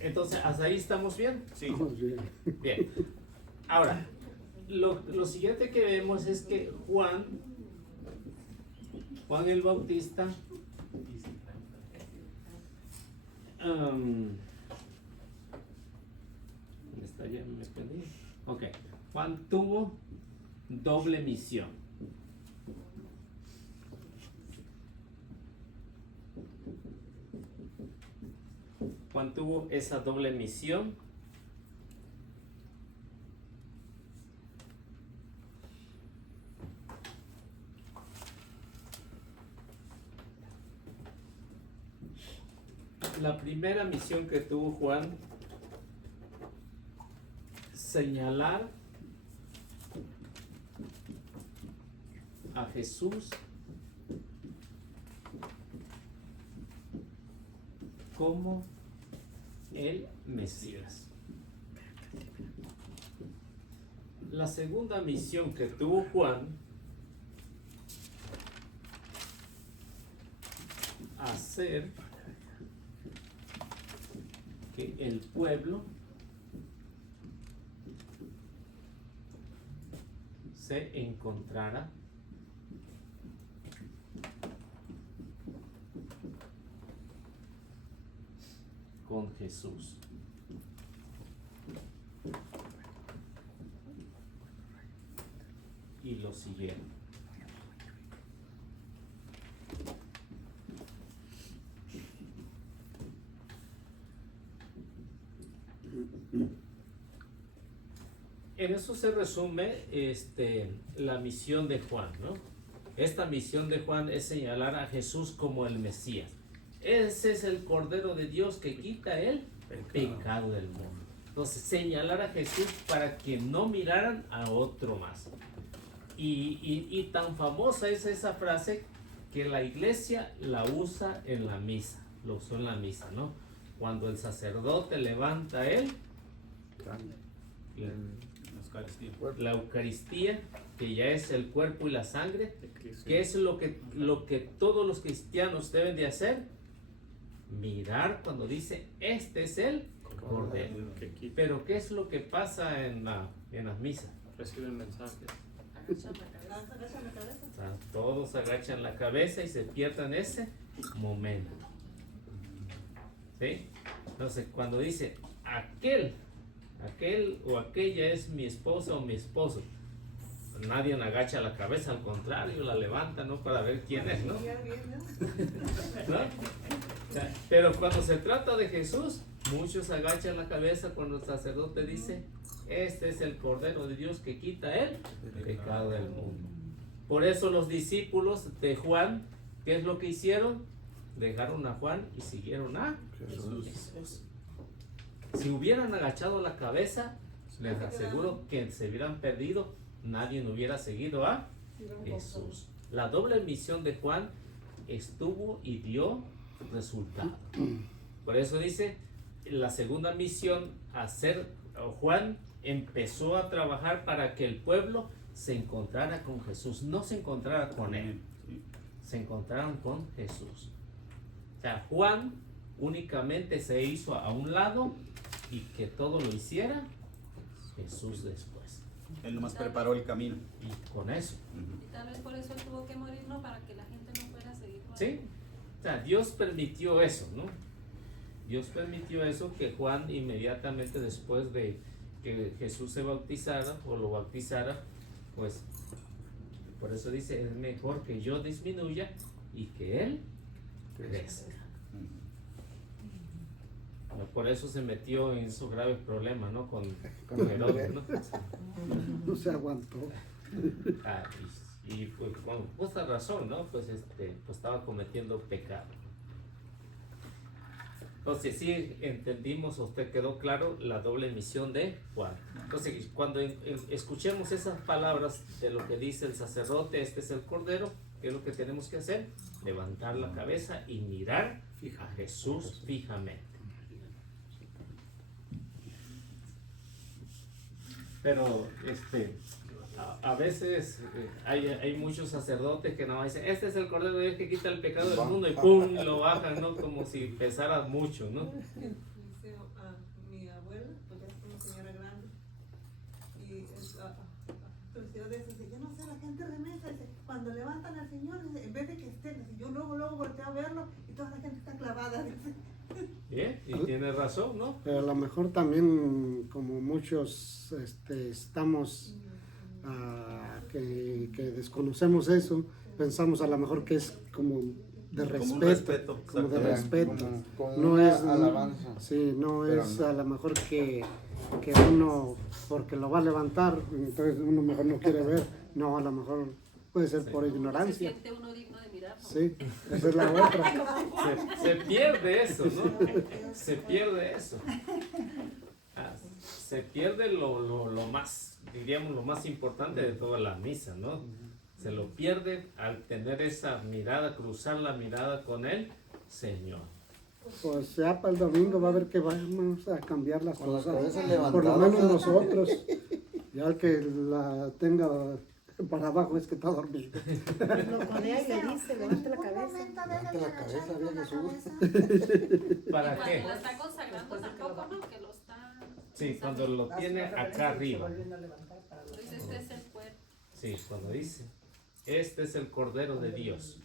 entonces hasta ahí estamos bien. Sí. Vamos bien. Bien. Ahora, lo siguiente que vemos es que Juan el Bautista ¿dónde está? Ya me perdí. Ok. Juan tuvo doble misión. Juan tuvo esa doble misión. La primera misión que tuvo Juan, señalar a Jesús como el Mesías. La segunda misión que tuvo Juan, hacer que el pueblo se encontrara con Jesús. Y lo siguieron. En eso se resume la misión de Juan, ¿no? Esta misión de Juan es señalar a Jesús como el Mesías. Ese es el Cordero de Dios que quita el pecado del mundo. Entonces, señalar a Jesús para que no miraran a otro más. Y tan famosa es esa frase que la iglesia la usa en la misa. Lo usó en la misa, ¿no? Cuando el sacerdote levanta él, Eucaristía. La Eucaristía, que ya es el cuerpo y la sangre, que es lo que todos los cristianos deben de hacer, mirar cuando dice, este es el Cordero. Pero ¿qué es lo que pasa en las misas? Reciben mensajes. Todos agachan la cabeza y se pierden ese momento. ¿Sí? Entonces, cuando dice aquel o aquella es mi esposa o mi esposo, nadie agacha la cabeza, al contrario, la levanta, ¿no? Para ver quién es, ¿no? ¿No? Pero cuando se trata de Jesús, muchos agachan la cabeza cuando el sacerdote dice, este es el Cordero de Dios que quita el pecado del mundo. Por eso los discípulos de Juan, ¿qué es lo que hicieron? Dejaron a Juan y siguieron a Jesús. Si hubieran agachado la cabeza, les aseguro que se hubieran perdido, nadie hubiera seguido a Jesús. La doble misión de Juan estuvo y dio resultado. Por eso dice, la segunda misión, Juan empezó a trabajar para que el pueblo se encontrara con Jesús, no se encontrara con él, se encontraron con Jesús. O sea, Juan únicamente se hizo a un lado y que todo lo hiciera Jesús después. Él nomás preparó el camino. Y con eso. Y tal vez por eso él tuvo que morir, ¿no? Para que la gente no fuera a seguir con ¿Sí? él. O sea, Dios permitió eso, ¿no? Dios permitió eso, que Juan inmediatamente después de que Jesús se bautizara o lo bautizara, pues por eso dice, es mejor que yo disminuya y que él crezca. Por eso se metió en esos graves problemas, ¿no? Con Herodes, ¿no? No se aguantó. Y pues con justa razón, ¿no? Pues estaba cometiendo pecado. Entonces sí entendimos, a usted quedó claro la doble misión de Juan. Entonces cuando escuchemos esas palabras de lo que dice el sacerdote, este es el Cordero, ¿qué es lo que tenemos que hacer? Levantar la cabeza y mirar a Jesús fijamente. Pero a veces hay muchos sacerdotes que no dicen, este es el Cordero de Dios que quita el pecado del mundo, y pum, lo bajan, ¿no? Como si pesara mucho, ¿no? Dice mi abuela, pues ya es una señora grande, y creció de eso, dice, yo no sé, la gente remesa, dice, cuando levantan al Señor, dice, en vez de que esté, dice, yo luego volteo a verlo y toda la gente está clavada, dice. Bien, y tiene razón, ¿no? Pero a lo mejor también, como muchos estamos que desconocemos eso, pensamos a lo mejor que es como de respeto, como de respeto. Como No una es alabanza. Sí, no Pero es no. a lo mejor que uno, porque lo va a levantar, entonces uno mejor no quiere ver. No, a lo mejor puede ser por Se ignorancia. siente uno digno de mirar, ¿no? Sí, esa es la otra. Se pierde eso, ¿no? Se pierde eso. Se pierde lo más, diríamos, lo más importante de toda la misa, ¿no? Se lo pierde al tener esa mirada, cruzar la mirada con el Señor. Pues ya para el domingo va a ver que vamos a cambiar las Con las cosas. cabezas levantadas. Por lo menos nosotros. Ya el que la tenga para abajo es que está dormido. Lo con ella y le dice, levante la cabeza. Levante la cabeza, vea Jesús. ¿Para Cuando qué? lo está consagrando tampoco, ¿no? Que lo está... Sí, cuando lo tiene acá arriba. Entonces este es el cuerpo. Sí, cuando dice, este es el Cordero de Dios.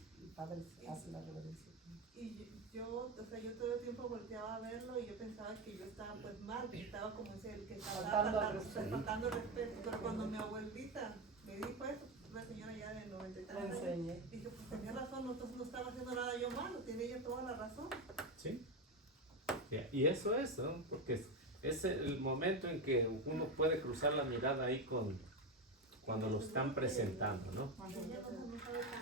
Y yo, o sea, yo todo el tiempo volteaba a verlo y yo pensaba que yo estaba pues mal, que estaba como ese el que estaba faltando el respeto. Pero cuando mi abuelita me dijo eso, una señora ya de 93 años, dije, pues tenía razón, entonces no estaba haciendo nada yo malo, tiene ella toda la razón. ¿Sí? Y eso es, ¿no? Porque es el momento en que uno puede cruzar la mirada ahí cuando lo están presentando, ¿no?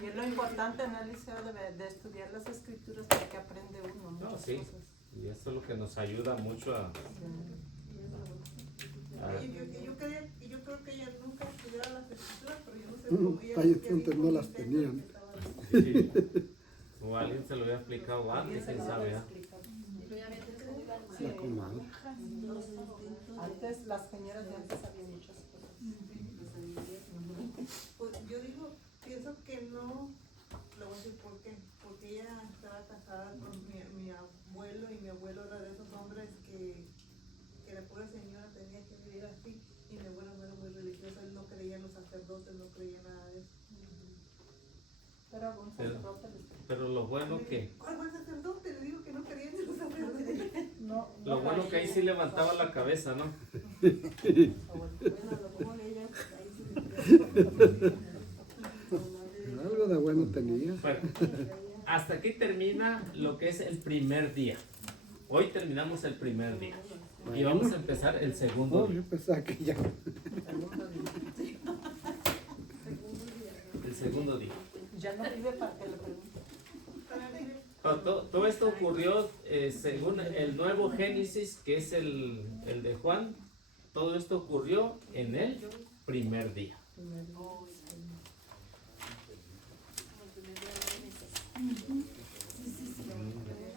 Y es lo importante en el liceo de estudiar las escrituras para que aprende uno. No, muchas sí. cosas. Y eso es lo que nos ayuda mucho a... Y yo creo que ella nunca estudiaba las escrituras, pero yo no sé cómo ella... Parientes no las tenían. Sí. O alguien se lo había explicado antes, quién sabe, ¿ah? La comadre. Antes las señoras de antes sabían muchas cosas. Pues yo digo, pienso que no, le voy a decir por qué. Porque ella estaba casada con mi abuelo y mi abuelo era de esos hombres que la pobre señora tenía que vivir así. Y mi abuelo no era muy religioso, él no creía en los sacerdotes, no creía nada de eso. Pero algún sacerdote les Pero lo bueno que, ¿Cuál buen sacerdote? Le digo que no creía en los sacerdotes. no, lo bueno que ahí sí levantaba la cabeza, ¿no? Bueno, lo pongo de ella, ahí sí. Algo de bueno tenía. Bueno, hasta aquí termina lo que es el primer día. Hoy terminamos el primer día. Y vamos a empezar el segundo No, día. yo pensaba que ya. El segundo día. ya no vive para que le pregunte. Todo esto ocurrió según el nuevo Génesis, que es el de Juan. Todo esto ocurrió en el primer día.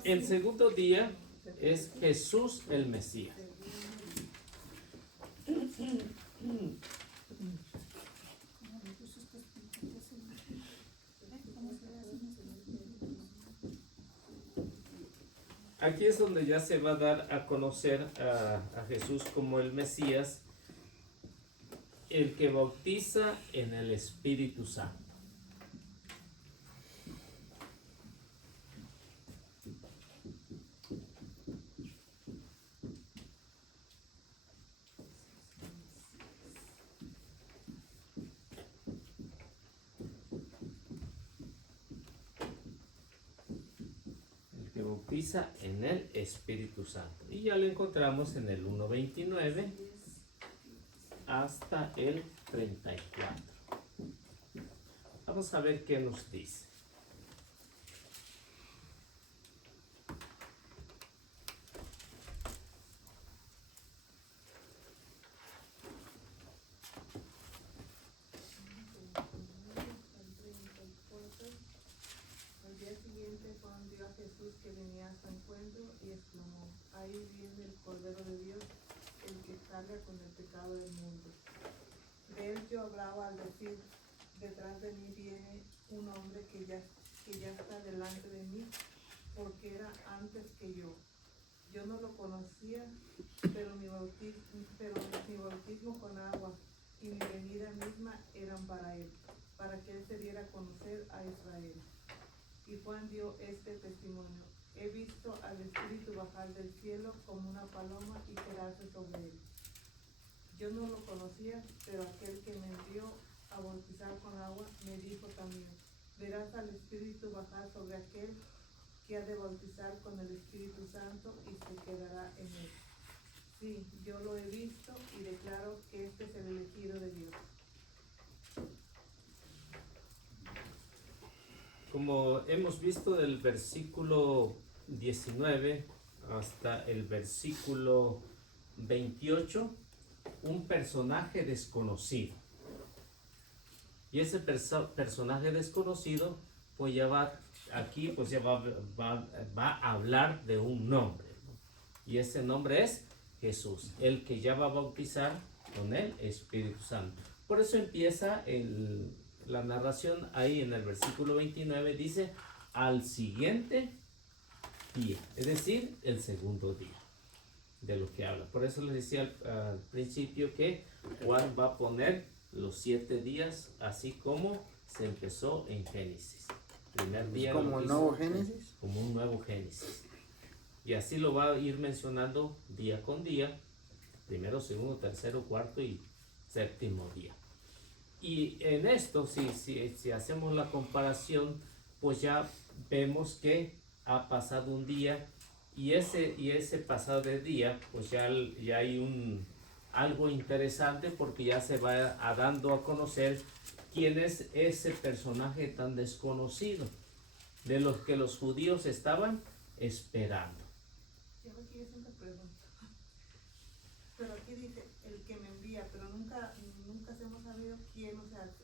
El segundo día es Jesús el Mesías. Aquí es donde ya se va a dar a conocer a Jesús como el Mesías, el que bautiza en el Espíritu Santo. El que bautiza en el Espíritu Santo. Y ya lo encontramos en el 1:29 hasta el 34. Vamos a ver qué nos dice. Al día siguiente Juan vio a Jesús que venía a su encuentro y exclamó: ahí viene el Cordero de Dios, el que carga con el pecado del mundo. De él yo hablaba al decir: detrás de mí viene un hombre que ya está delante de mí, porque era antes que yo. Yo no lo conocía, pero mi bautismo con agua y mi venida misma eran para él, para que él se diera a conocer a Israel. Y Juan dio este testimonio: he visto al Espíritu bajar del cielo como una paloma y quedarse sobre él. Yo no lo conocía, pero aquel que me envió a bautizar con agua me dijo también: verás al Espíritu bajar sobre aquel que ha de bautizar con el Espíritu Santo y se quedará en él. Sí, yo lo he visto y declaro que este es el elegido de Dios. Como hemos visto del versículo 19 hasta el versículo 28, un personaje desconocido. Y ese personaje desconocido, pues ya va aquí, pues ya va a hablar de un nombre. Y ese nombre es Jesús, el que ya va a bautizar con el Espíritu Santo. Por eso empieza la narración ahí en el versículo 29, dice: al siguiente día, es decir, el segundo día de lo que habla. Por eso les decía al principio que Juan va a poner los 7 días así como se empezó en Génesis. Primer día ¿Como el nuevo Génesis? como un nuevo Génesis. Y así lo va a ir mencionando día con día, primero, segundo, tercero, cuarto y séptimo día. Y en esto, si hacemos la comparación, pues ya vemos que ha pasado un día y ese pasado de día, pues ya hay algo interesante, porque ya se va dando a conocer quién es ese personaje tan desconocido de los que los judíos estaban esperando. Yo aquí siempre pregunto, pero aquí dice el que me envía, pero nunca se hemos sabido quién, o sea,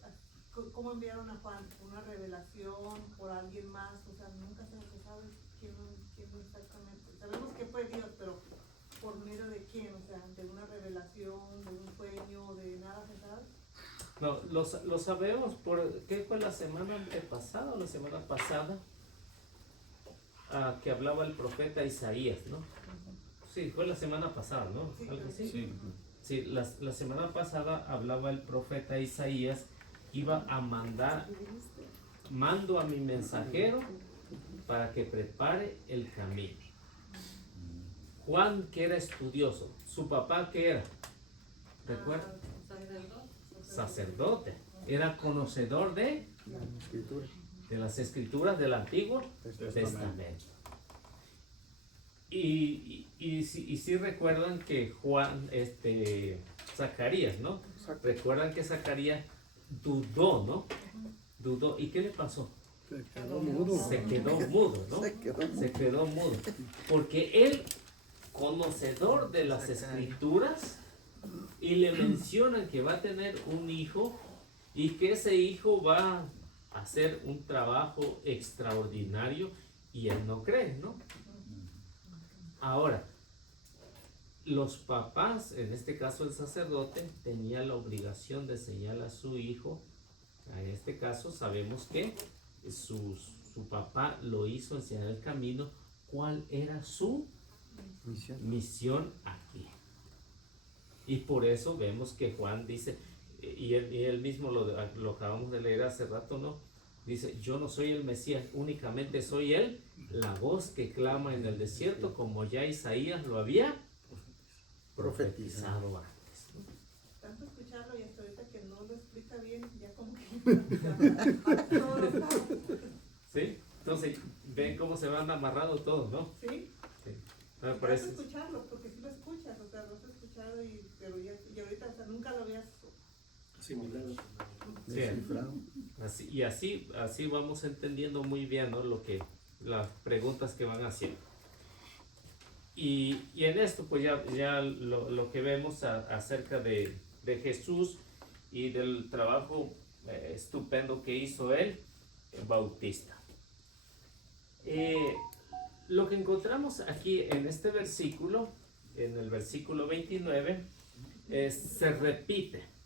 cómo enviaron a Juan, una revelación por alguien más, o sea, nunca se sabe quién exactamente. Sabemos que fue Dios, pero por medio de quién, o sea, de una revelación, de un sueño, de nada se sabe. No, lo sabemos por, ¿qué fue la semana pasada o la semana pasada? Que hablaba el profeta Isaías, ¿no? Sí, fue la semana pasada, ¿no? ¿Algo así? Sí. Sí, la semana pasada hablaba el profeta Isaías, iba a mando a mi mensajero para que prepare el camino. Juan, que era estudioso, su papá, ¿qué era? ¿Recuerda? Sacerdote. Era conocedor de las escrituras del Antiguo Testamento. Y si recuerdan que Zacarías, ¿no? Recuerdan que Zacarías dudó, ¿no? Dudó. ¿Y qué le pasó? Se quedó mudo. Se quedó mudo, ¿no? Se quedó mudo. Porque él, conocedor de las escrituras, y le mencionan que va a tener un hijo y que ese hijo va a hacer un trabajo extraordinario y él no cree, ¿no? Ahora, los papás, en este caso el sacerdote, tenía la obligación de enseñar a su hijo. En este caso sabemos que su papá lo hizo enseñar el camino. ¿Cuál era su misión aquí? Y por eso vemos que Juan dice, y él mismo lo acabamos de leer hace rato, ¿no? Dice, yo no soy el Mesías, únicamente soy él, la voz que clama en el desierto, como ya Isaías lo había profetizado antes, ¿no? Tanto escucharlo y hasta ahorita que no lo explica bien, ya como que... ¿Sí? Entonces, ven cómo se van amarrando todos, ¿no? ¿Sí? Sí. Me Tanto parece. escucharlo, porque sí lo escuchas, o sea, lo has escuchado pero y ahorita, o sea, nunca lo habías... Asimilado. Sí. Así vamos entendiendo muy bien, ¿no? Las preguntas que van haciendo. Y en esto pues ya lo que vemos acerca de Jesús y del trabajo estupendo que hizo él, el Bautista. Lo que encontramos aquí en este versículo, en el versículo 29, se repite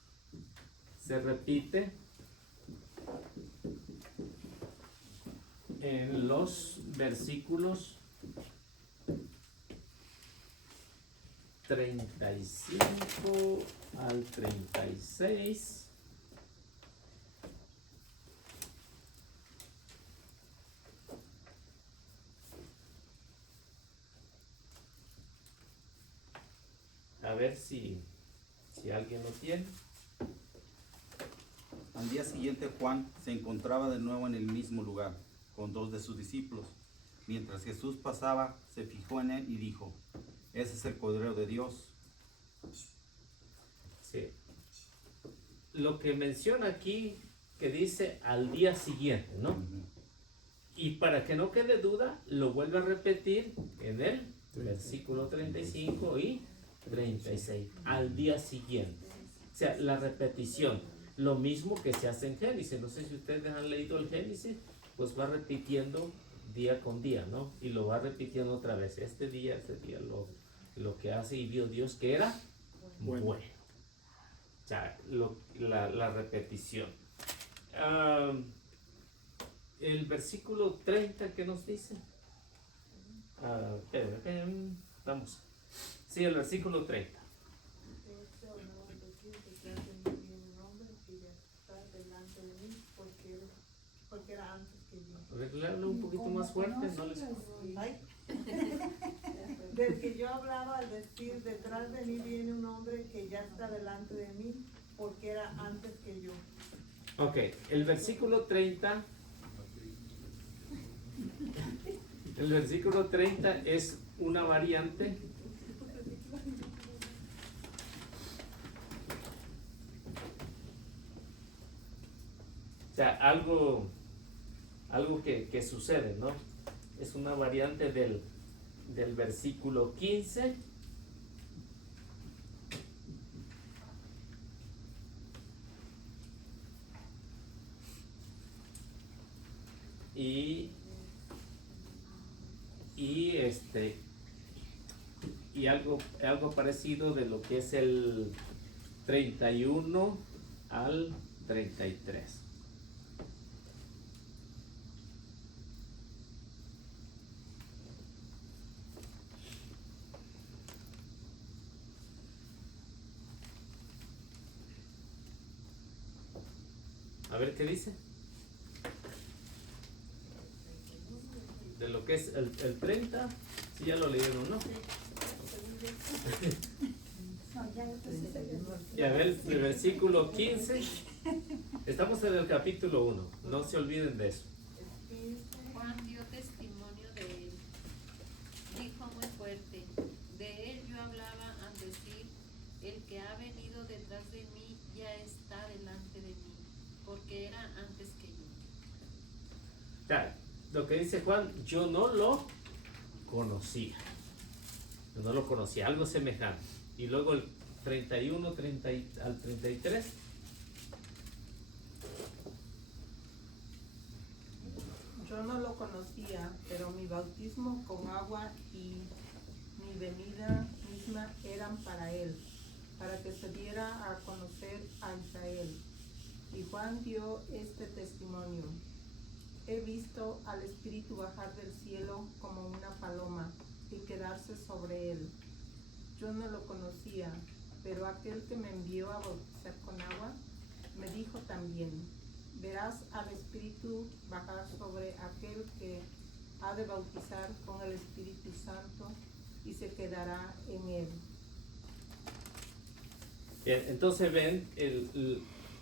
en los versículos 35 al 36. A ver si alguien lo tiene. Al día siguiente Juan se encontraba de nuevo en el mismo lugar, con 2 de sus discípulos. Mientras Jesús pasaba, se fijó en él y dijo, ese es el Cordero de Dios. Sí. Lo que menciona aquí, que dice al día siguiente, ¿no? Y para que no quede duda, lo vuelve a repetir en el versículo 35 y 36, al día siguiente. O sea, la repetición, lo mismo que se hace en Génesis. No sé si ustedes han leído el Génesis, pues va repitiendo día con día, ¿no? Y lo va repitiendo otra vez. Este día lo que hace y vio Dios que era bueno. O sea, la repetición. El versículo 30, ¿qué nos dice? Vamos. Sí, el versículo 30. Porque era antes que yo. Arreglarlo un poquito más fuerte, no les... Ay. Del que yo hablaba al decir, detrás de mí viene un hombre que ya está delante de mí, porque era antes que yo. Ok, el versículo 30. El versículo 30 es una variante. O sea, algo que sucede, ¿no? Es una variante del versículo 15. Y algo parecido de lo que es el 31 al 33. A ver qué dice. De lo que es el 30, si ya lo leyeron, ¿no? Y a ver, el versículo 15. Estamos en el capítulo 1, no se olviden de eso. Juan dio testimonio de él. Dijo muy fuerte, de él yo hablaba al decir, el que ha venido detrás de mí ya está delante de mí, porque era antes que yo. Claro, lo que dice Juan, yo no lo conocía. Yo no lo conocía, algo semejante. Y luego el 31 al 33. Yo no lo conocía, pero mi bautismo con agua y mi venida misma eran para él, para que se diera a conocer a Israel. Y Juan dio este testimonio. He visto al Espíritu bajar del cielo como una paloma y quedarse sobre él. Yo no lo conocía, pero aquel que me envió a bautizar con agua me dijo también, verás al Espíritu bajar sobre aquel que ha de bautizar con el Espíritu Santo y se quedará en él. Bien, entonces ven,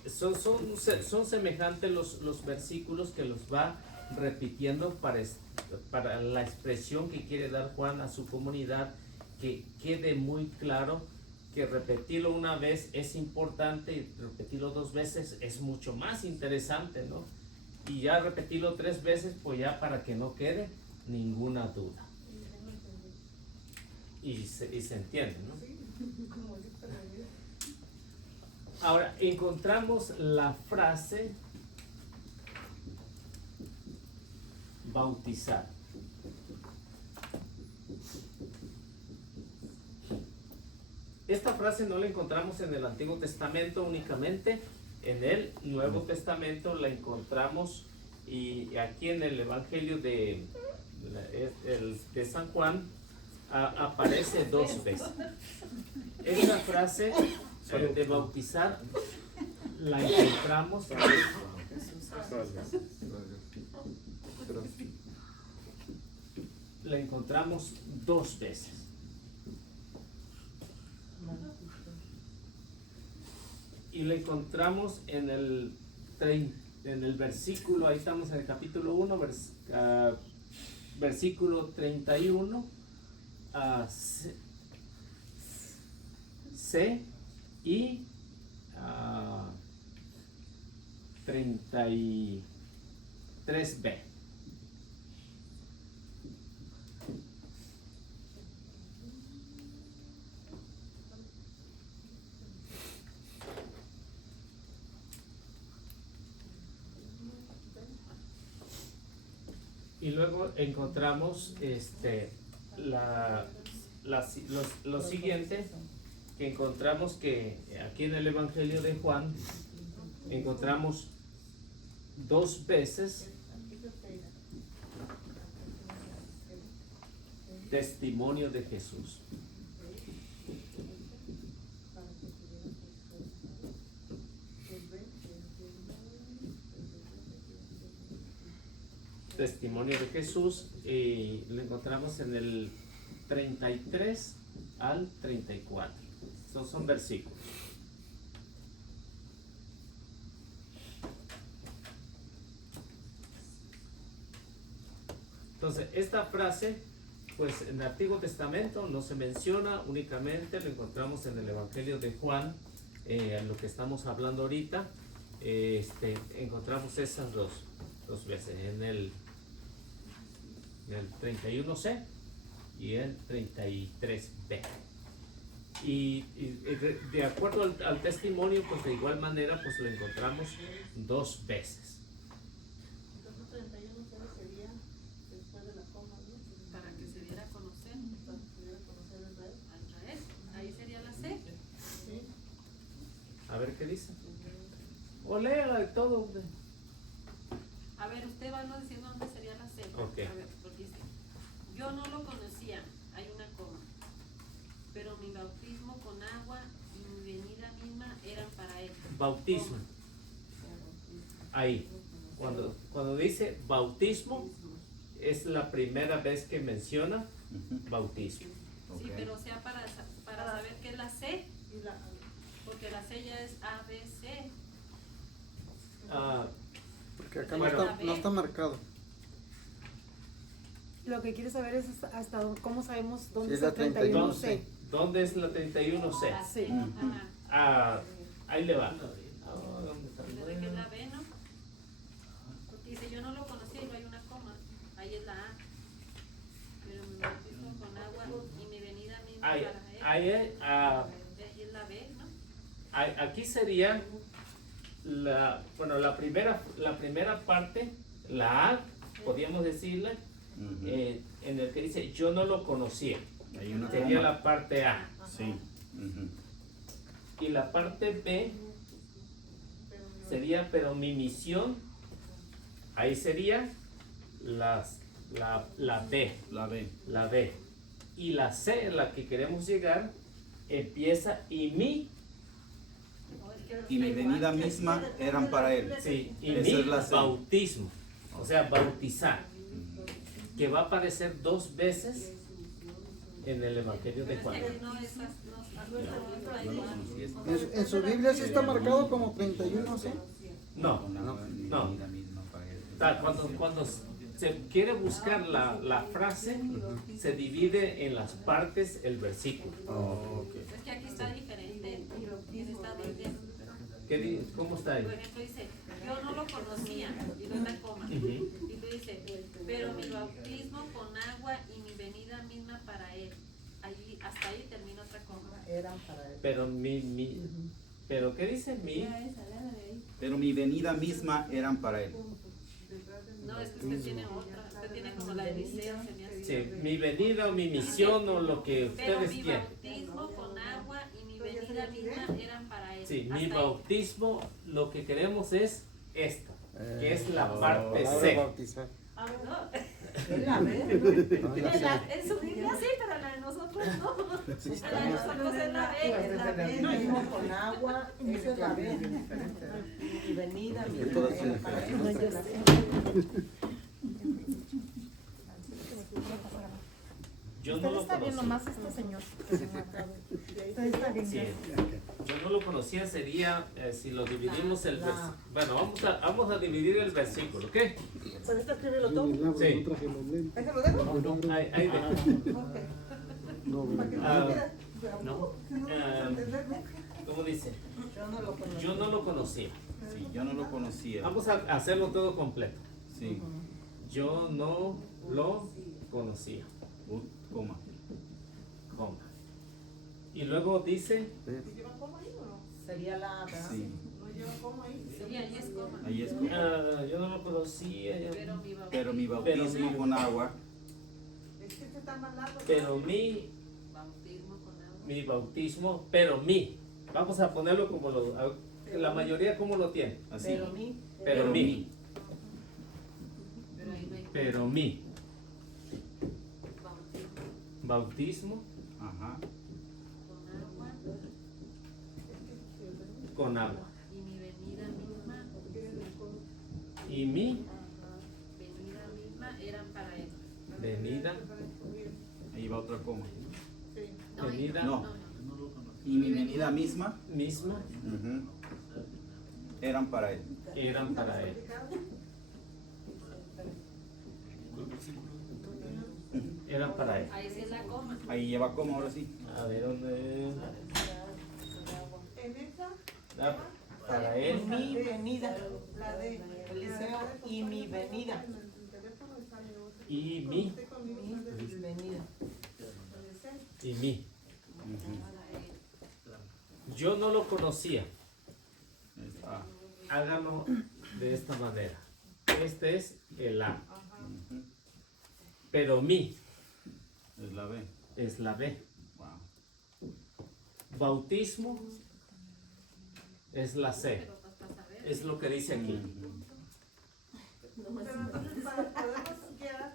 son semejantes los versículos que los va repitiendo para la expresión que quiere dar Juan a su comunidad, que quede muy claro que repetirlo una vez es importante y repetirlo 2 veces es mucho más interesante, ¿no? Y ya repetirlo 3 veces, pues ya para que no quede ninguna duda. Y se entiende, ¿no? Ahora, encontramos la frase bautizar. Esta frase no la encontramos en el Antiguo Testamento únicamente, en el Nuevo Testamento la encontramos y aquí en el Evangelio de San Juan aparece 2 veces. Esta frase de bautizar la encontramos la encontramos 2 veces. Y la encontramos en el versículo, ahí estamos en el capítulo 1, versículo 31 C y 33b. Y luego encontramos lo siguiente, que encontramos que aquí en el Evangelio de Juan encontramos 2 veces testimonio de Jesús. Testimonio de Jesús, y lo encontramos en el 33 al 34. Estos son versículos. Entonces, esta frase, pues en el Antiguo Testamento no se menciona, únicamente lo encontramos en el Evangelio de Juan, en lo que estamos hablando ahorita. Encontramos esas dos veces, en el 31C y el 33B. Y de acuerdo al testimonio, pues de igual manera, pues lo encontramos 2 veces. Entonces 31 sería después de la coma, ¿no? Para que se diera a conocer Para que se diera a conocer a Israel. a Israel. Ahí sería la C. Sí. A ver qué dice. O léala de todo. A ver, usted va diciendo dónde sería la C. Ok. A ver, porque dice, yo no lo conocía, hay una coma, pero mi bautismo con agua y mi venida misma eran para él. Bautismo. Ahí. Cuando dice bautismo, es la primera vez que menciona bautismo. Sí, Ok. pero o sea, para saber qué es la C, Y la, porque la C ya es A, B, C. Ah, Porque acá Bueno. no está marcado. Lo que quiere saber es hasta cómo sabemos dónde Sí, está la 31 entonces, C. ¿dónde es la 31C? La C. Sí. Ajá. Ah, ahí le va. ¿Dónde que es la B, no? Porque dice, yo no lo conocía y no hay una coma. Ahí es la A. Pero mi bautismo con agua y mi venida misma Ahí, para él. ahí, Ahí es la B, ¿no? aquí sería la primera parte, la A, podríamos decirle, Ujú. en el que dice yo no lo conocía. Hay una Sería coma. la parte A. Sí. Ujú. Y la parte B sería, pero mi misión, ahí sería la B, La B. la B. Y la C, en la que queremos llegar, empieza Y mi venida misma eran para él. sí, y Esa mi es la C. bautismo, o sea, bautizar, que va a aparecer 2 veces en el Evangelio de Pero Juan. es que aquí no esas, no Yo no conocía esto. En su Biblia sí está marcado como 31 C. No, Con agua, mi no. venida misma para él. Cuando se quiere buscar la frase, se divide en las partes el versículo. Oh, ok. Es que aquí está diferente. Está diciendo, ¿Cómo está ahí? por ejemplo, dice, yo no lo conocía, y no la coma. Ujú. Y le dice, pero mi bautismo con agua y mi venida misma para él. Allí, hasta ahí termina otra coma. Eran para él. Pero ¿qué dice mi? Pero mi venida misma eran para él. No, es que usted tiene otra. Usted tiene como la de Eliseo, se me hace. Sí, mi venida o mi misión o lo que Pero ustedes mi quieran. bautismo con agua y mi venida misma eran para él. Sí, Hasta mi ahí. bautismo, lo que queremos es esta, que es la parte Palabra C. bautizar. No, Es la B, ¿no? No, la C. en su Biblia sí, pero la de nosotros no. Sí, La de está. nosotros es la B. Es la B, mismo con agua, esa es la B. Mi venida, mi Entonces, venida para él. No, yo sé. Yo no Usted lo está bien conocía. nomás este señor. Usted está bien. Sí, yo no lo conocía, sería si lo dividimos el versículo. Bueno, vamos a dividir el versículo, ¿ok? ¿Puedes escribirlo todo? Sí. No traje los lentes. ¿Ahí se lo dejo? Ahí No, Ah, no. ¿Cómo dice? Yo no lo conozco. Yo no lo conocía. Sí, yo no lo conocía. Vamos a hacerlo todo completo. Sí. Yo no lo conocía, Coma. coma. Y luego dice, Sería la A, ¿verdad? Sí. Sí, ahí es coma. Ahí es coma. yo no lo conocía, Pero mi bautismo Pero mi bautismo con agua. pero mi con agua. mi bautismo, pero mi. Vamos a ponerlo como la mayoría como lo tiene. Así. Pero mi, Pero mi. Pero ahí no hay Pero mi. bautismo Bautismo Ajá. con agua con agua. y mi venida misma, Y mi venida misma eran para él. venida, Ahí va otra coma. venida No. Y mi venida misma misma ujú, eran para él. eran para él. Eran para él. Ahí sí es la coma. Ahí lleva coma ahora sí. A ver dónde. En esa, Ah, para él. mi venida. la de Eliseo y mi venida. Y mi. Mi venida. Y mi. Ujú. Yo no lo conocía. Es A. Háganlo de esta manera. Este es el A. Ujú. Pero mi Es la B. es la B. Wow. Bautismo es la C. Pero para saber. Es lo que dice aquí. Pero entonces para podernos guiar,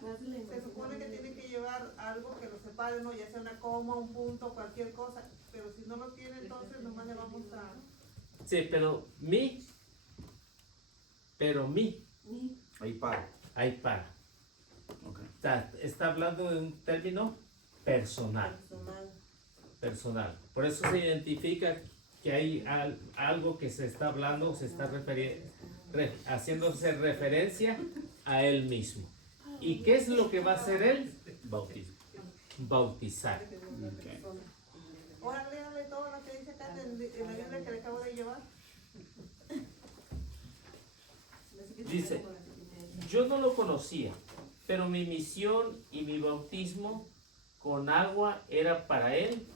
se supone que tiene que llevar algo que lo separe, ¿no? Ya sea una coma, un punto, cualquier cosa. Pero si no lo tiene, entonces nomás le vamos a... Sí, pero mi, Ahí para. ahí para. Ok. Está hablando de un término personal. Personal. Por eso se identifica que hay algo que se está hablando, se está haciéndose referencia a él mismo. ¿Y qué es lo que va a hacer él? Bautismo. Bautizar. Ok. Ahora léale todo lo que dice acá en la Biblia que le acabo de llevar. Dice, yo no lo conocía, pero mi misión y mi bautismo con agua era para él,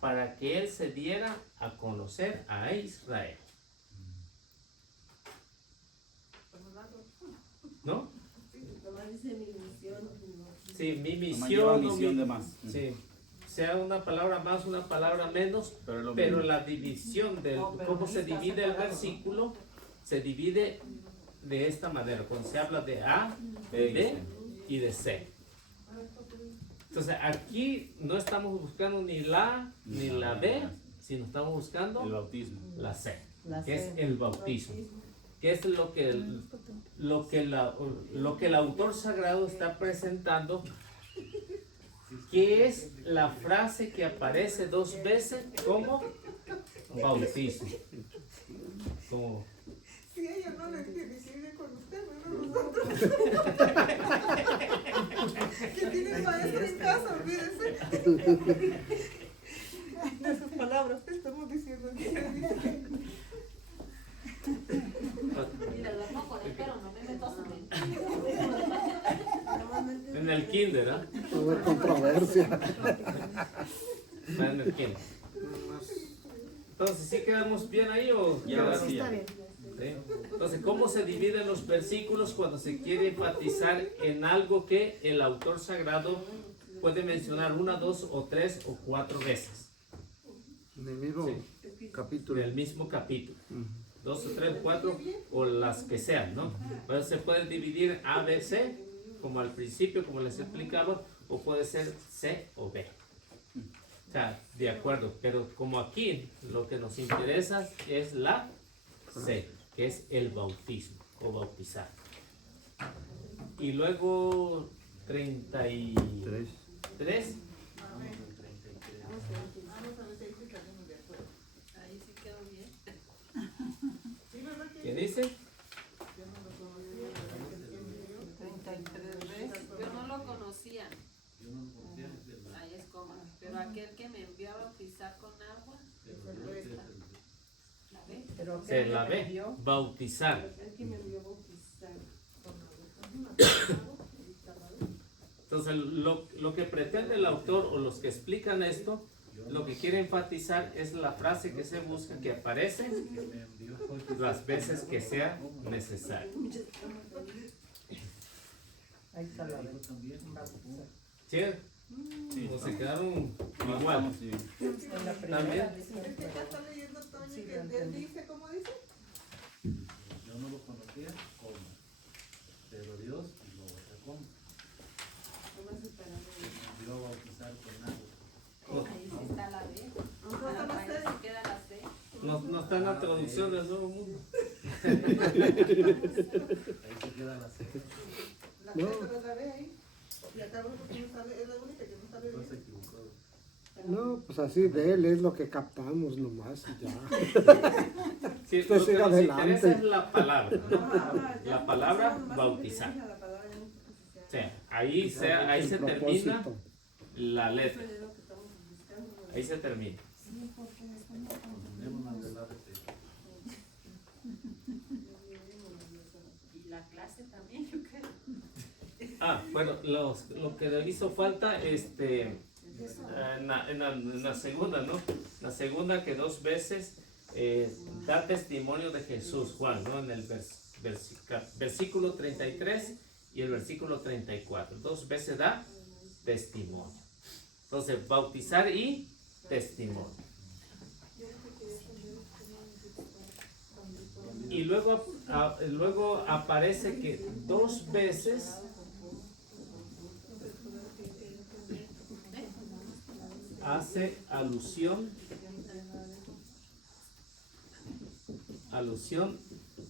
para que él se diera a conocer a Israel. ¿No? Sí, mi Nomás lleva misión, misión de más. sí, sea una palabra más, una palabra menos, Pero es lo pero mismo. la división del cómo se divide el versículo se divide de esta manera, cuando se habla de A, de B y de C. Entonces aquí no estamos buscando ni la A ni la B, sino estamos El buscando bautismo. la C, que es el bautismo, que es lo que el autor sagrado está presentando, que es la frase que aparece 2 veces como bautismo. Como Si ella no le decide con usted, no nosotros. Que tiene maestro en casa, olvídese. De sus palabras te estamos diciendo. Mira, duermo con él, pero no me meto a su mente. en el kinder, ¿ah? Va a haber controversia. Está en el kinder. Entonces, ¿sí quedamos bien ahí o Ya, quedamos- sí, ya. ¿Sí? Entonces, ¿cómo se dividen los versículos cuando se quiere enfatizar en algo que el autor sagrado puede mencionar 1, 2 o 3 o 4 veces? En el mismo Sí. capítulo. En el mismo capítulo. 2 o 3, 4 o las que sean, ¿no? Entonces se puede dividir A, B, C, como al principio, como les explicaba, o puede ser C o B. O sea, de acuerdo, pero como aquí lo que nos interesa es la C, que es el bautismo o bautizar. Y luego 33. Vamos a ver si ahí sí salimos de acuerdo. Ahí sí quedó bien. Sí, ¿verdad que ¿Qué dice? yo no lo conocía? 33 veces. Yo no lo conocía. Ahí es como. Pero aquel que me envió a bautizar con agua, ¿la ve? Pero Se la ve, bautizar. El que me envió a bautizar. Entonces, lo que pretende el autor o los que explican esto, lo que quiere enfatizar es la frase que se busca, que aparece las veces que sea necesario. ahí está la vez. ¿Sí? Sí, ¿O se estamos. quedaron No, igual? estamos bien. En la primera También. dice Es que ya está leyendo Toño Sí, que lo él entendí. dice, ¿cómo dice? Yo no lo conocía como, pero Dios lo sacó. Nomás esperando. Me dio a bautizar con agua. Ahí sí está la B. Ajá, Ahí sí queda la C. No está en la traducción del Nuevo Mundo. Ahí se queda la C. La No. gente la ve ahí. Y acá abajo sí no sale, es la única que no sale No se bien. equivocó. No, pues así de él es lo que captamos nomás y ya. Sí, Usted lo que siga nos adelante. interesa es la palabra, ¿no? Ajá, ya La palabra nomás lo que bautizar. dice la palabra en O sea, ahí se El termina propósito. la letra. Eso es lo que estamos buscando. Ahí se termina. Ponemos las del ABC. Y la clase también, yo creo. Ah, bueno, lo que le hizo falta, en la segunda, ¿no? La segunda que 2 veces da testimonio de Jesús, Juan, ¿no? En el versículo 33 y el versículo 34. 2 veces da testimonio. Entonces, bautizar y testimonio. Y luego aparece que 2 veces hace alusión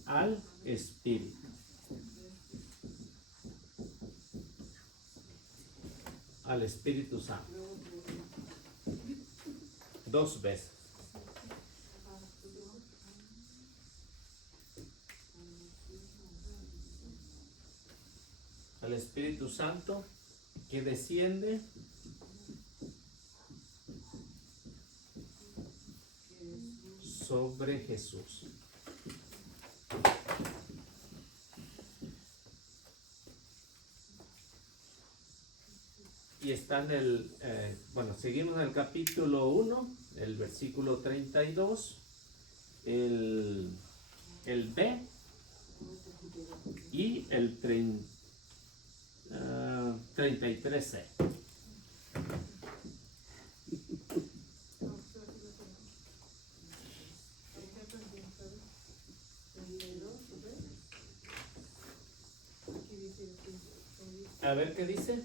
al Espíritu. Al Espíritu Santo. 2 veces. Al Espíritu Santo que desciende sobre Jesús. Y está en el, seguimos en el capítulo 1, el versículo 32, el B y el 33C. A ver qué dice.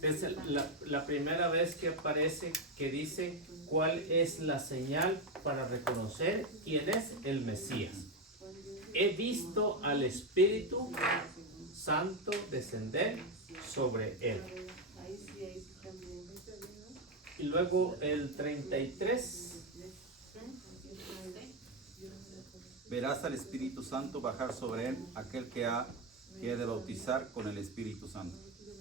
Es la primera vez que aparece que dice cuál es la señal para reconocer quién es el Mesías. He visto al Espíritu Santo descender sobre él. Y luego el 33. Verás al Espíritu Santo bajar sobre él, aquel que ha de bautizar con el Espíritu Santo.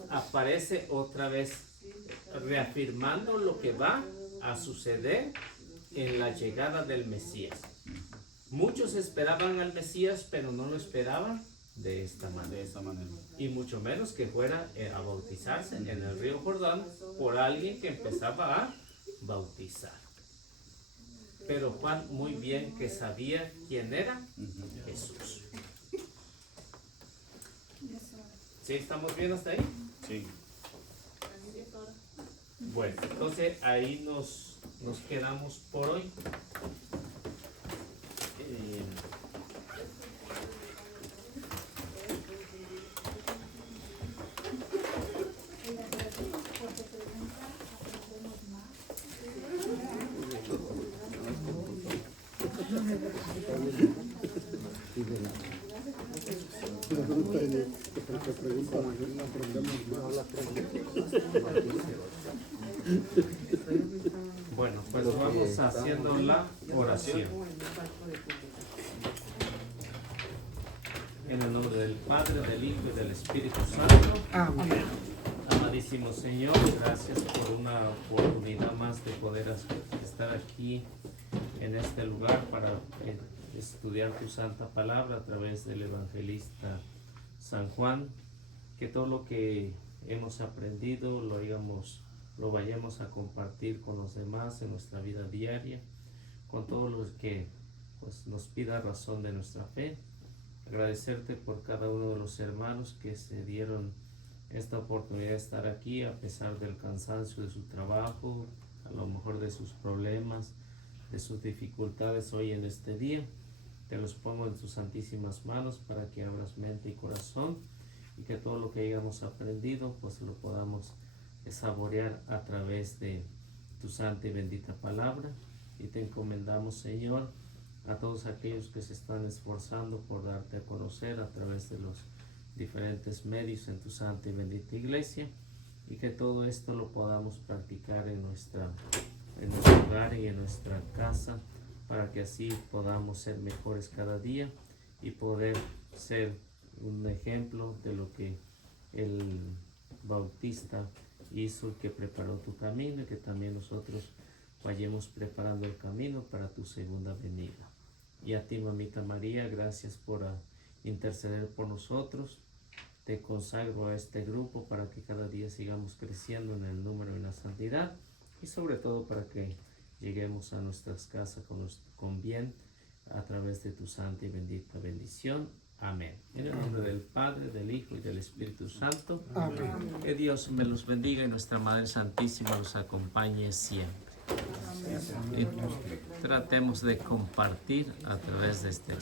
Aparece otra vez reafirmando lo que va a suceder en la llegada del Mesías. Muchos esperaban al Mesías, pero no lo esperaban de esta manera. Y mucho menos que fuera a bautizarse en el río Jordán por alguien que empezaba a bautizar. Pero Juan muy bien que sabía quién era Jesús. ¿Sí estamos bien hasta ahí? Sí. Bueno, entonces ahí nos quedamos por hoy. Bueno, pues vamos haciendo la oración. En el nombre del Padre, del Hijo y del Espíritu Santo. Amén. Amadísimo Señor, gracias por una oportunidad más de poder estar aquí en este lugar para estudiar tu santa palabra a través del evangelista San Juan. Que todo lo que hemos aprendido lo vayamos a compartir con los demás en nuestra vida diaria, con todos los que pues, nos pida razón de nuestra fe. Agradecerte por cada uno de los hermanos que se dieron esta oportunidad de estar aquí a pesar del cansancio de su trabajo, a lo mejor de sus problemas, de sus dificultades hoy en este día. Te los pongo en tus santísimas manos para que abras mente y corazón y que todo lo que hayamos aprendido pues lo podamos saborear a través de tu santa y bendita palabra. Y te encomendamos, Señor, a todos aquellos que se están esforzando por darte a conocer a través de los diferentes medios en tu santa y bendita iglesia, y que todo esto lo podamos practicar en nuestro hogar y en nuestra casa, para que así podamos ser mejores cada día y poder ser un ejemplo de lo que el Bautista hizo, que preparó tu camino, y que también nosotros vayamos preparando el camino para tu segunda venida. Y a ti, mamita María, gracias por interceder por nosotros. Te consagro a este grupo para que cada día sigamos creciendo en el número y en la santidad, y sobre todo para que lleguemos a nuestras casas con bien a través de tu santa y bendita bendición. Amén. En el nombre del Padre, del Hijo y del Espíritu Santo. Amén. Que Dios me los bendiga y nuestra Madre Santísima los acompañe siempre. Y tratemos de compartir a través de este